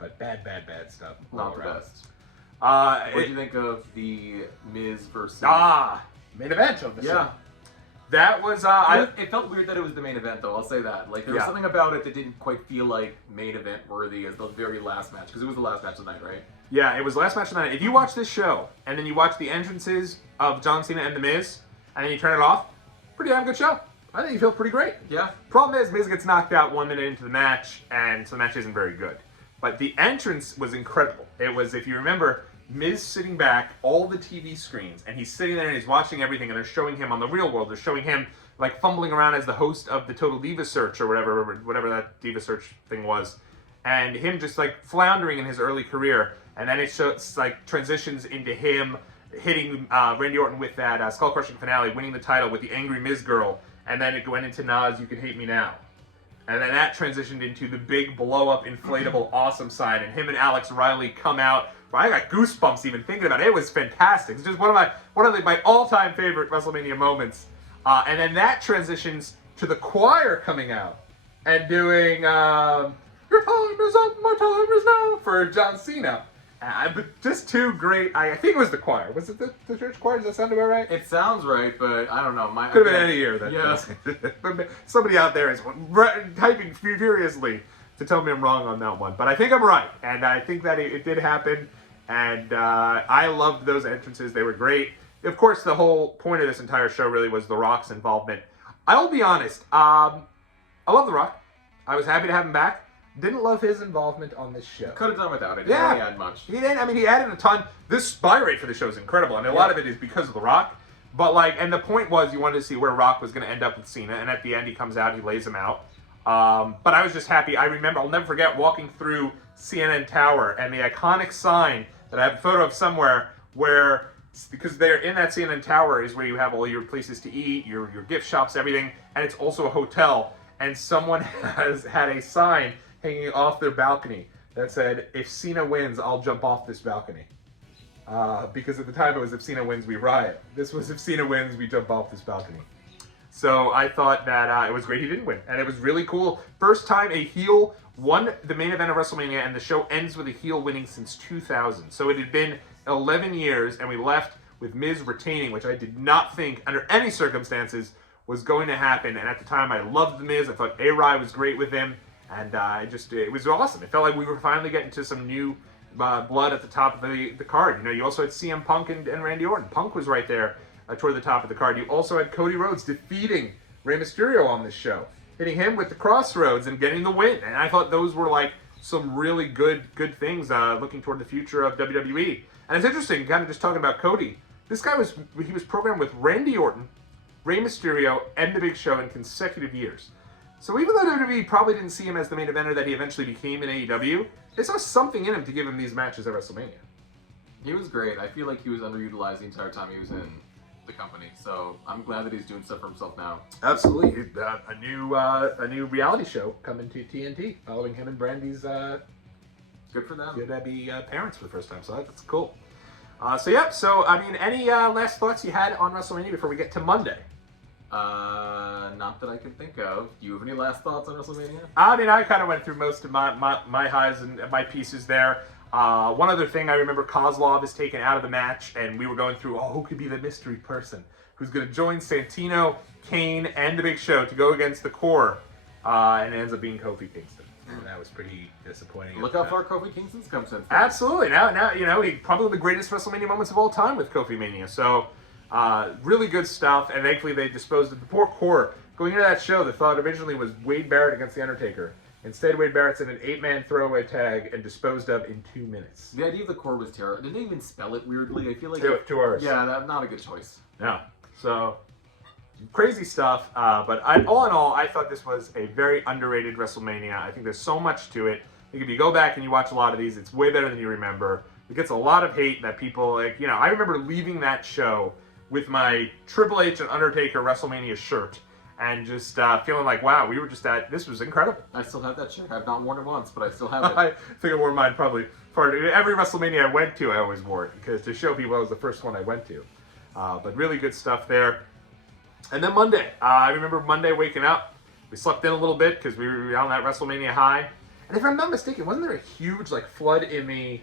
But bad stuff. Not the best. What did you think of the Miz versus... main event of the show. Yeah. That was... it felt weird that it was the main event, though. I'll say that. Like, there was something about it that didn't quite feel like main event worthy as the very last match. Because it was the last match of the night, right? Yeah, it was the last match of the night. If you watch this show, and then you watch the entrances of John Cena and The Miz, and then you turn it off, pretty damn good show. I think you feel pretty great. Yeah. Problem is, Miz gets knocked out 1 minute into the match, and so the match isn't very good. But the entrance was incredible. It was, if you remember, Miz sitting back, all the TV screens, and he's sitting there and he's watching everything, and they're showing him on the real world. They're showing him like fumbling around as the host of the Total Diva Search or whatever that Diva Search thing was, and him just like floundering in his early career. And then it shows like transitions into him hitting Randy Orton with that skull crushing finale, winning the title with the angry Miz girl, and then it went into Nas, "You Can Hate Me Now." And then that transitioned into the big blow-up, inflatable, awesome sign. And him and Alex Riley come out. I got goosebumps even thinking about it. It was fantastic. It's just one of my all-time favorite WrestleMania moments. And then that transitions to the choir coming out and doing "Your time is up, my time is now" for John Cena. But just two great. I think it was the choir. Was it the church choir? Does that sound about right? It sounds right, but I don't know. Could have been any year. Yeah. Somebody out there is typing furiously to tell me I'm wrong on that one. But I think I'm right. And I think that it did happen. And I loved those entrances. They were great. Of course, the whole point of this entire show really was The Rock's involvement. I'll be honest. I love The Rock. I was happy to have him back. Didn't love his involvement on this show. Could have done without it. He didn't really add much. He didn't. I mean, he added a ton. This buy rate for the show is incredible. I mean, a lot of it is because of The Rock. But, and the point was you wanted to see where Rock was going to end up with Cena. And at the end, he comes out, he lays him out. But I was just happy. I remember, I'll never forget walking through CNN Tower and the iconic sign that I have a photo of somewhere where, because they're in that CNN Tower is where you have all your places to eat, your gift shops, everything. And it's also a hotel. And someone has had a sign hanging off their balcony that said, "If Cena wins, I'll jump off this balcony." Because at the time it was, "If Cena wins, we riot." This was, "If Cena wins, we jump off this balcony." So I thought that it was great he didn't win. And it was really cool. First time a heel won the main event of WrestleMania, and the show ends with a heel winning since 2000. So it had been 11 years, and we left with Miz retaining, which I did not think, under any circumstances, was going to happen. And at the time, I loved The Miz. I thought A-Rye was great with him. And it was awesome. It felt like we were finally getting to some new blood at the top of the card. You know, you also had CM Punk and Randy Orton. Punk was right there toward the top of the card. You also had Cody Rhodes defeating Rey Mysterio on this show, hitting him with the crossroads and getting the win. And I thought those were some really good things looking toward the future of WWE. And it's interesting, kind of just talking about Cody. This guy was programmed with Randy Orton, Rey Mysterio, and The Big Show in consecutive years. So even though WWE probably didn't see him as the main eventer that he eventually became in AEW, they saw something in him to give him these matches at WrestleMania. He was great. I feel like he was underutilized the entire time he was in the company. So I'm glad that he's doing stuff for himself now. Absolutely. A new reality show coming to TNT following him and Brandy's good for them. Good be parents for the first time. So that's cool. So I mean, any last thoughts you had on WrestleMania before we get to Monday? Not that I can think of. Do you have any last thoughts on WrestleMania? I mean, I kind of went through most of my highs and my pieces there. One other thing I remember, Kozlov is taken out of the match, and we were going through, who could be the mystery person who's going to join Santino, Kane, and The Big Show to go against the Core, and it ends up being Kofi Kingston. And that was pretty disappointing. Look how far Kofi Kingston's come since then. Absolutely. Now he probably the greatest WrestleMania moments of all time with Kofi Mania. So really good stuff, and thankfully they disposed of the poor Core. Going into that show, the thought originally was Wade Barrett against The Undertaker. Instead, Wade Barrett's in an 8-man throwaway tag and disposed of in 2 minutes. The idea of the Core was terrible. Did they even spell it weirdly? I feel like 2 hours. Yeah, that's not a good choice. No. So crazy stuff. But all in all, I thought this was a very underrated WrestleMania. I think there's so much to it. I think if you go back and you watch a lot of these, it's way better than you remember. It gets a lot of hate that people I remember leaving that show with my Triple H and Undertaker WrestleMania shirt. And just feeling like, wow, we were just this was incredible. I still have that shirt. I've not worn it once, but I still have it. I think I wore mine probably every WrestleMania I went to, I always wore it. Because to show people it was the first one I went to. But really good stuff there. And then Monday. I remember Monday waking up. We slept in a little bit because we were on that WrestleMania high. And if I'm not mistaken, wasn't there a huge flood in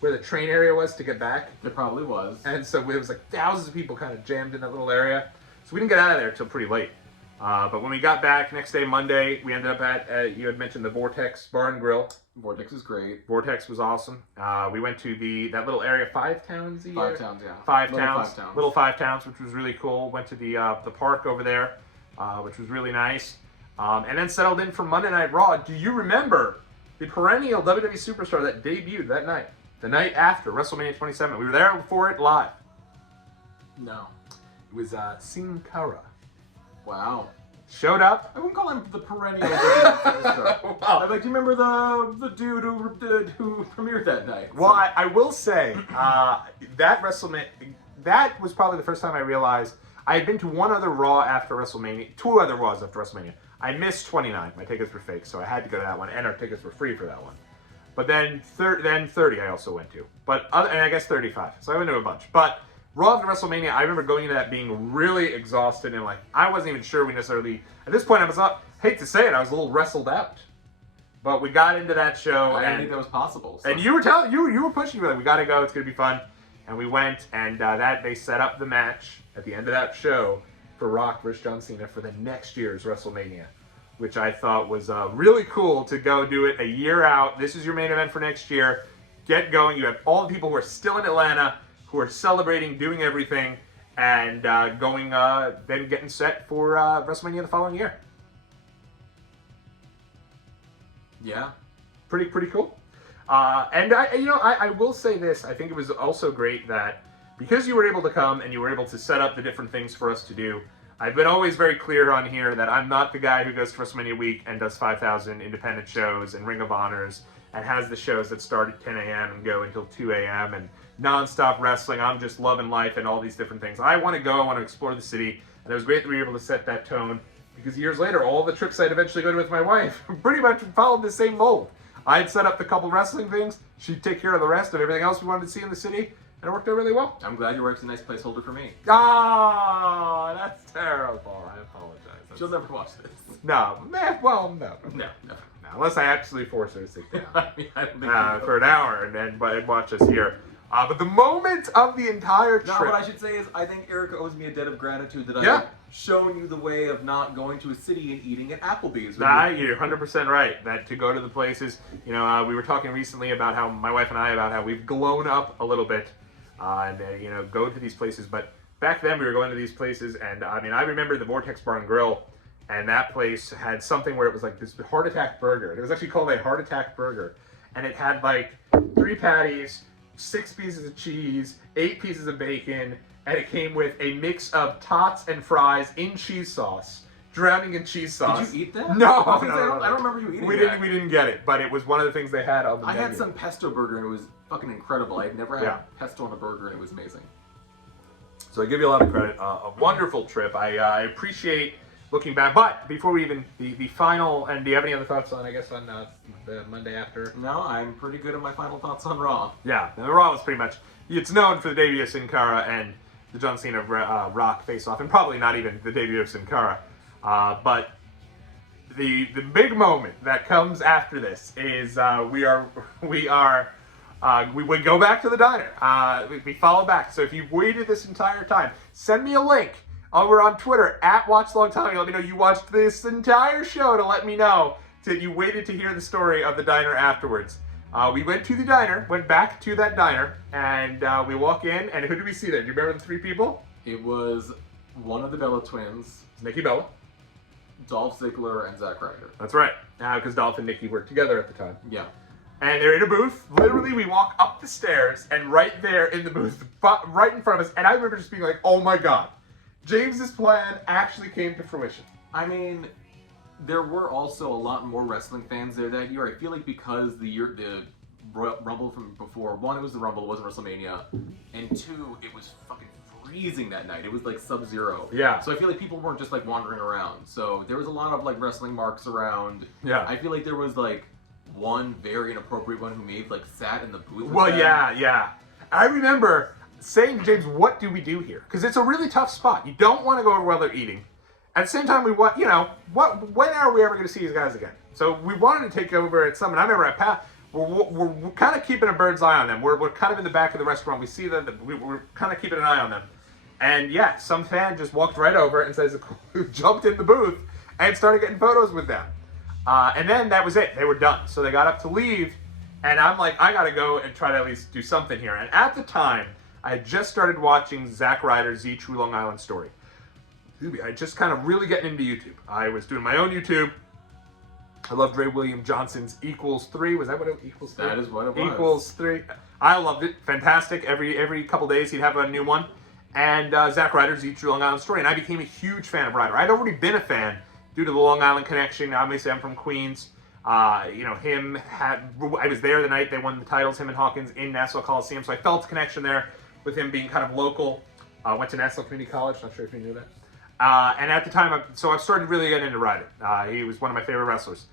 where the train area was to get back? There probably was. And so it was thousands of people kind of jammed in that little area. So we didn't get out of there until pretty late. But when we got back next day, Monday, we ended up at, you had mentioned the Vortex Bar and Grill. Vortex is great. Vortex was awesome. We went to that little area, Five Towns? Five Towns, yeah. Little Five Towns, which was really cool. Went to the park over there, which was really nice. And then settled in for Monday Night Raw. Do you remember the perennial WWE superstar that debuted that night? The night after WrestleMania 27. We were there for it live. No. It was Sin Cara. Wow. Showed up. I wouldn't call him the perennial superstar. Wow. Do you remember the dude who premiered that night? Well, I will say that WrestleMania, that was probably the first time I realized. I had been to one other Raw after WrestleMania, 2 other Raws after WrestleMania. I missed 29. My tickets were fake, so I had to go to that one, and our tickets were free for that one. But then 30 I also went to. And I guess 35. So I went to a bunch. But Raw after WrestleMania, I remember going into that being really exhausted, and like I wasn't even sure we necessarily. At this point, I was not. Hate to say it, I was a little wrestled out. But we got into that show, I didn't and think that was possible. So. and you were you were pushing me like, we got to go. It's gonna be fun. And we went, and they set up the match at the end of that show for Rock versus John Cena for the next year's WrestleMania, which I thought was really cool to go do it a year out. This is your main event for next year. Get going. You have all the people who are still in Atlanta, who are celebrating, doing everything, and then getting set for WrestleMania the following year. Yeah. Pretty cool. And I will say this. I think it was also great that because you were able to come and you were able to set up the different things for us to do. I've been always very clear on here that I'm not the guy who goes to WrestleMania week and does 5,000 independent shows and Ring of Honors and has the shows that start at 10 a.m. and go until 2 a.m. and non-stop wrestling. I'm just loving life and all these different things. I want to go. I want to explore the city. And it was great that we were able to set that tone because years later, all the trips I'd eventually go to with my wife pretty much followed the same mold. I'd set up the couple wrestling things. She'd take care of the rest of everything else we wanted to see in the city. And it worked out really well. I'm glad your wife's a nice placeholder for me. Oh, that's terrible. I apologize. She'll never watch this. No, man. Well, no. Unless I actually force her to sit down I don't think for an hour and then watch us here. But the moment of the entire trip. No, what I should say is I think Erica owes me a debt of gratitude that I've shown you the way of not going to a city and eating at Applebee's. You're 100% right. That to go to the places, we were talking recently about how my wife and I about how we've grown up a little bit, and go to these places. But back then we were going to these places, and I remember the Vortex Bar and Grill, and that place had something where it was like this heart attack burger. It was actually called a heart attack burger, and it had like 3 patties, 6 pieces of cheese, 8 pieces of bacon, and it came with a mix of tots and fries in cheese sauce, drowning in cheese sauce. Did you eat that? No, I don't remember you eating that. We didn't get it, but it was one of the things they had on the menu. I had some pesto burger and it was fucking incredible. I had never had pesto on a burger and it was amazing. So I give you a lot of credit. A wonderful trip. I appreciate looking back. But before we even the final, and do you have any other thoughts on the Monday after? No, I'm pretty good at my final thoughts on Raw. Yeah, the Raw was pretty much. It's known for the debut of Sin Cara and the John Cena Rock face-off, and probably not even the debut of Sin Cara. But the big moment that comes after this is we go back to the diner. We follow back. So if you've waited this entire time, send me a link over on Twitter at WatchLongTommy. Let me know you watched this entire show to let me know that you waited to hear the story of the diner afterwards. We went to the diner, went back to that diner, and we walk in, and who did we see there? Do you remember the 3 people? It was one of the Bella twins, Nikki Bella, Dolph Ziggler, and Zack Ryder. That's right. Because Dolph and Nikki worked together at the time. Yeah. And they're in a booth. Literally, we walk up the stairs, and right there in the booth, right in front of us, and I remember just being like, oh my god, James's plan actually came to fruition. I mean, there were also a lot more wrestling fans there that year. I feel like because the Rumble from before, 1, it was the Rumble, it wasn't WrestleMania, and 2, it was fucking freezing that night. It was like sub-zero. Yeah. So I feel like people weren't just like wandering around. So there was a lot of like wrestling marks around. Yeah. I feel like there was like one very inappropriate one who maybe like sat in the booth. Well, yeah. I remember saying to James, what do we do here? Because it's a really tough spot. You don't want to go over while they're eating. At the same time, when are we ever going to see these guys again? So we wanted to take over at some, and I remember we're kind of keeping a bird's eye on them. We're kind of in the back of the restaurant. We see them, we're kind of keeping an eye on them. And yeah, some fan just walked right over and jumped in the booth and started getting photos with them. And then that was it. They were done. So they got up to leave, and I'm like, I got to go and try to at least do something here. And at the time, I had just started watching Zack Ryder's Z True Long Island Story. I just kind of really getting into YouTube. I was doing my own YouTube. I loved Ray William Johnson's Equals 3. Was that what it equals 3? That is what it was. Equals 3. I loved it. Fantastic. Every couple days he'd have a new one. And Zack Ryder's Z True Long Island Story. And I became a huge fan of Ryder. I'd already been a fan due to the Long Island connection. Obviously, I'm from Queens. I was there the night they won the titles, him and Hawkins, in Nassau Coliseum. So I felt a connection there with him being kind of local. Went to National Community College. Not sure if you knew that. And at the time, I started really getting into Ryder. He was one of my favorite wrestlers.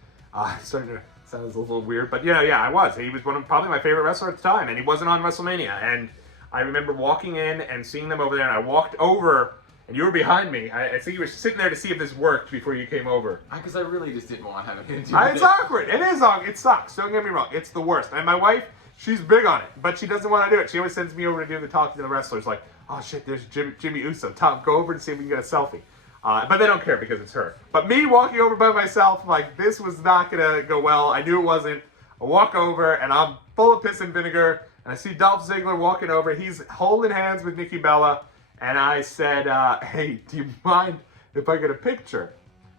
Starting to sound a little weird, but yeah, I was. He was probably my favorite wrestler at the time, and he wasn't on WrestleMania. And I remember walking in and seeing them over there, and I walked over, and you were behind me. I think you were sitting there to see if this worked before you came over. Because I really just didn't want to have it. It's awkward. It is awkward. It sucks. Don't get me wrong. It's the worst. And my wife, she's big on it, but she doesn't want to do it. She always sends me over to do the talking to the wrestlers, like, oh shit, there's Jimmy Uso. Tom, go over and see if we can get a selfie. But they don't care because it's her. But me walking over by myself, like, this was not going to go well. I knew it wasn't. I walk over, and I'm full of piss and vinegar, and I see Dolph Ziggler walking over. He's holding hands with Nikki Bella, and I said, hey, do you mind if I get a picture?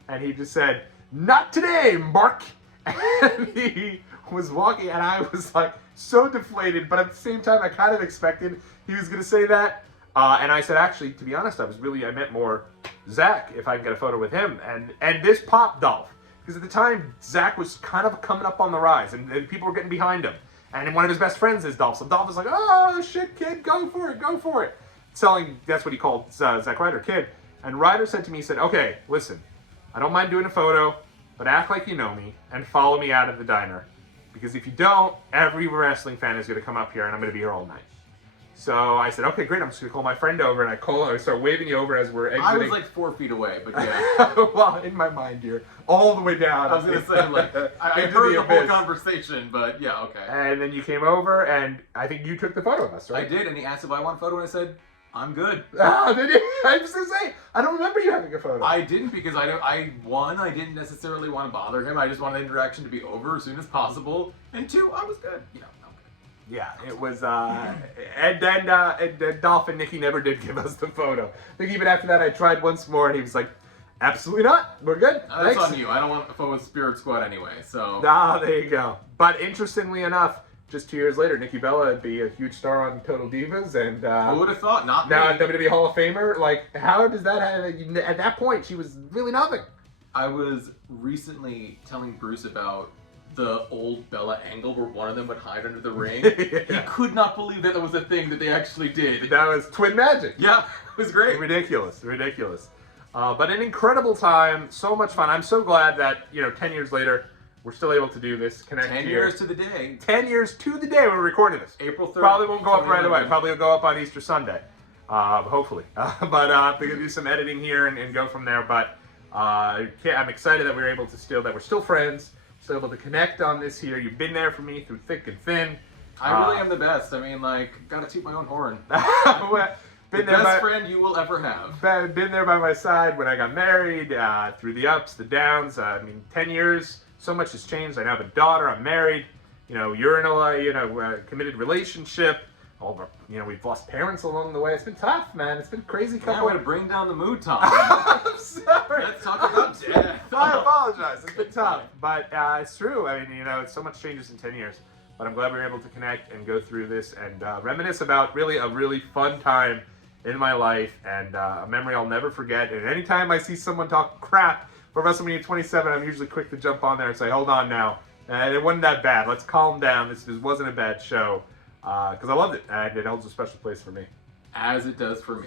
And he just said, not today, Mark. And he was walking, and I was, like, so deflated, but at the same time, I kind of expected he was going to say that. And I said, actually, to be honest, I meant more Zach, if I can get a photo with him. And this popped Dolph. Because at the time, Zach was kind of coming up on the rise, and people were getting behind him. And one of his best friends is Dolph. So Dolph was like, oh, shit, kid, go for it. That's what he called Zack Ryder, kid. And Ryder said to me, he said, okay, listen, I don't mind doing a photo, but act like you know me and follow me out of the diner. Because if you don't, every wrestling fan is going to come up here, and I'm going to be here all night. So I said, okay, great, I'm just going to call my friend over, and I start waving you over as we're exiting. I was like 4 feet away, but yeah. Well, in my mind, you're all the way down. I was going to say, like, I heard the whole conversation, but yeah, okay. And then you came over, and I think you took the photo of us, right? I did, and he asked if I want a photo, and I said, I'm good. Oh, did you? I was going to say, I don't remember you having a photo. I didn't, because I didn't necessarily want to bother him. I just wanted the interaction to be over as soon as possible. And 2, I was good. You know. Yeah, it was, and then Dolph and Nikki never did give us the photo. I think even after that I tried once more, and he was like, absolutely not, we're good, That's on you, I don't want a photo with Spirit Squad anyway, so. There you go. But interestingly enough, just 2 years later, Nikki Bella would be a huge star on Total Divas, and who would have thought, not now me. WWE Hall of Famer, like, how does that happen? At that point, she was really nothing. I was recently telling Bruce about the old Bella angle where one of them would hide under the ring. Yeah. He could not believe that was a thing that they actually did. That was twin magic. Yeah, it was great. Ridiculous. But an incredible time, so much fun. I'm so glad that, 10 years later, we're still able to do this. 10 years to the day. 10 years to the day we're recording this. April 3rd. Probably won't go up right away. Probably will go up on Easter Sunday. Hopefully. But we're going to do some editing here and go from there. But I'm excited that we're still friends. Still able to connect on this here. You've been there for me through thick and thin. I really am the best. I mean, like, gotta toot my own horn. The best friend you will ever have. Been there by my side when I got married, through the ups, the downs. 10 years, so much has changed. I now have a daughter, I'm married. You're in a committed relationship. We've lost parents along the way. It's been tough, man. It's been crazy. Way to bring down the mood, Tom. I'm sorry. Let's talk about death. I apologize. It's been tough, but it's true. So much changes in 10 years. But I'm glad we were able to connect and go through this and reminisce about a really fun time in my life and a memory I'll never forget. And anytime I see someone talk crap for WrestleMania 27, I'm usually quick to jump on there and say, hold on now. And it wasn't that bad. Let's calm down. This wasn't a bad show. Because I loved it, and it holds a special place for me. As it does for me.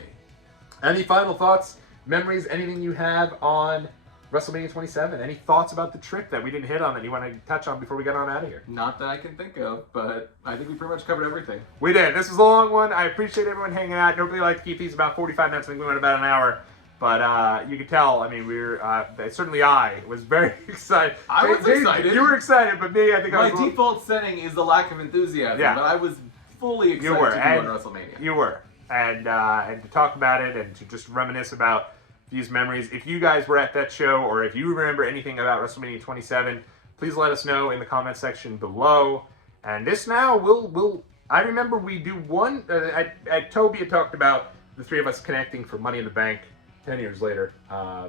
Any final thoughts, memories, anything you have on WrestleMania 27? Any thoughts about the trip that we didn't hit on that you want to touch on before we get on out of here? Not that I can think of, but I think we pretty much covered everything. We did. This was a long one. I appreciate everyone hanging out. Nobody liked to keep these about 45 minutes. I think we went about an hour. But you could tell, certainly I was very excited. I was excited. You were excited, but me, I think I was... My default setting is the lack of enthusiasm, but I was fully excited to go to WrestleMania. You were. And to talk about it and to just reminisce about these memories. If you guys were at that show or if you remember anything about WrestleMania 27, please let us know in the comment section below. And this now, I remember we do one... Toby had talked about the three of us connecting for Money in the Bank 10 years later.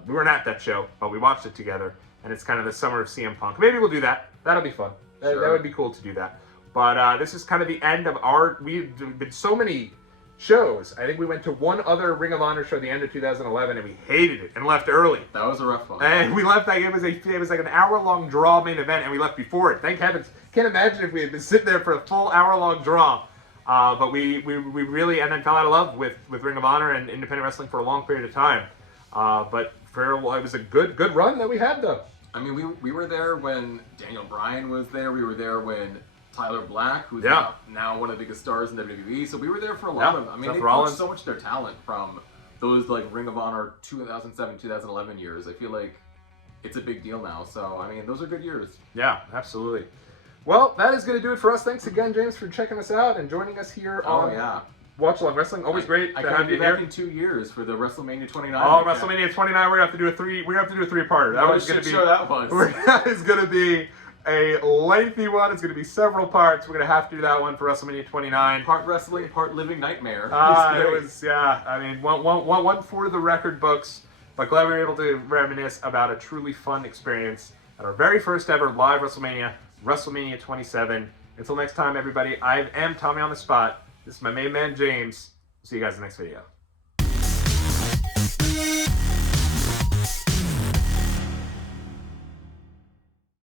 We weren't at that show, but we watched it together. And it's kind of the summer of CM Punk. Maybe we'll do that. That'll be fun. Sure. That would be cool to do that. But this is kind of the end of we've been so many shows. I think we went to one other Ring of Honor show at the end of 2011, and we hated it and left early. That was a rough one. And we left, it was like an hour-long draw main event, and we left before it. Thank heavens. Can't imagine if we had been sitting there for a full hour-long draw. But we really and then fell out of love with Ring of Honor and independent wrestling for a long period of time. But it was a good run that we had though. I mean, we were there when Daniel Bryan was there. We were there when Tyler Black, who's Yeah. now one of the biggest stars in WWE. So we were there for a lot of. I mean, Seth they Rollins. poached so much of their talent from those like Ring of Honor 2007, 2011 years. I feel like it's a big deal now. So I mean, those are good years. Yeah, absolutely. Well, that is going to do it for us. Thanks again, James, for checking us out and joining us here on Watch Along Wrestling. Always great I to can have be you back here. in 2 years for the WrestleMania 29. Oh, WrestleMania 29. We're gonna have to do a three-parter. That was going to be. Show that was. That is going to be a lengthy one. It's going to be several parts. We're going to have to do that one for WrestleMania 29. Part wrestling, part living nightmare. It was, yeah. I mean, one for the record books. But glad we were able to reminisce about a truly fun experience at our very first ever live WrestleMania, WrestleMania 27. Until next time, everybody, I am Tommy on the Spot. This is my main man, James. See you guys in the next video.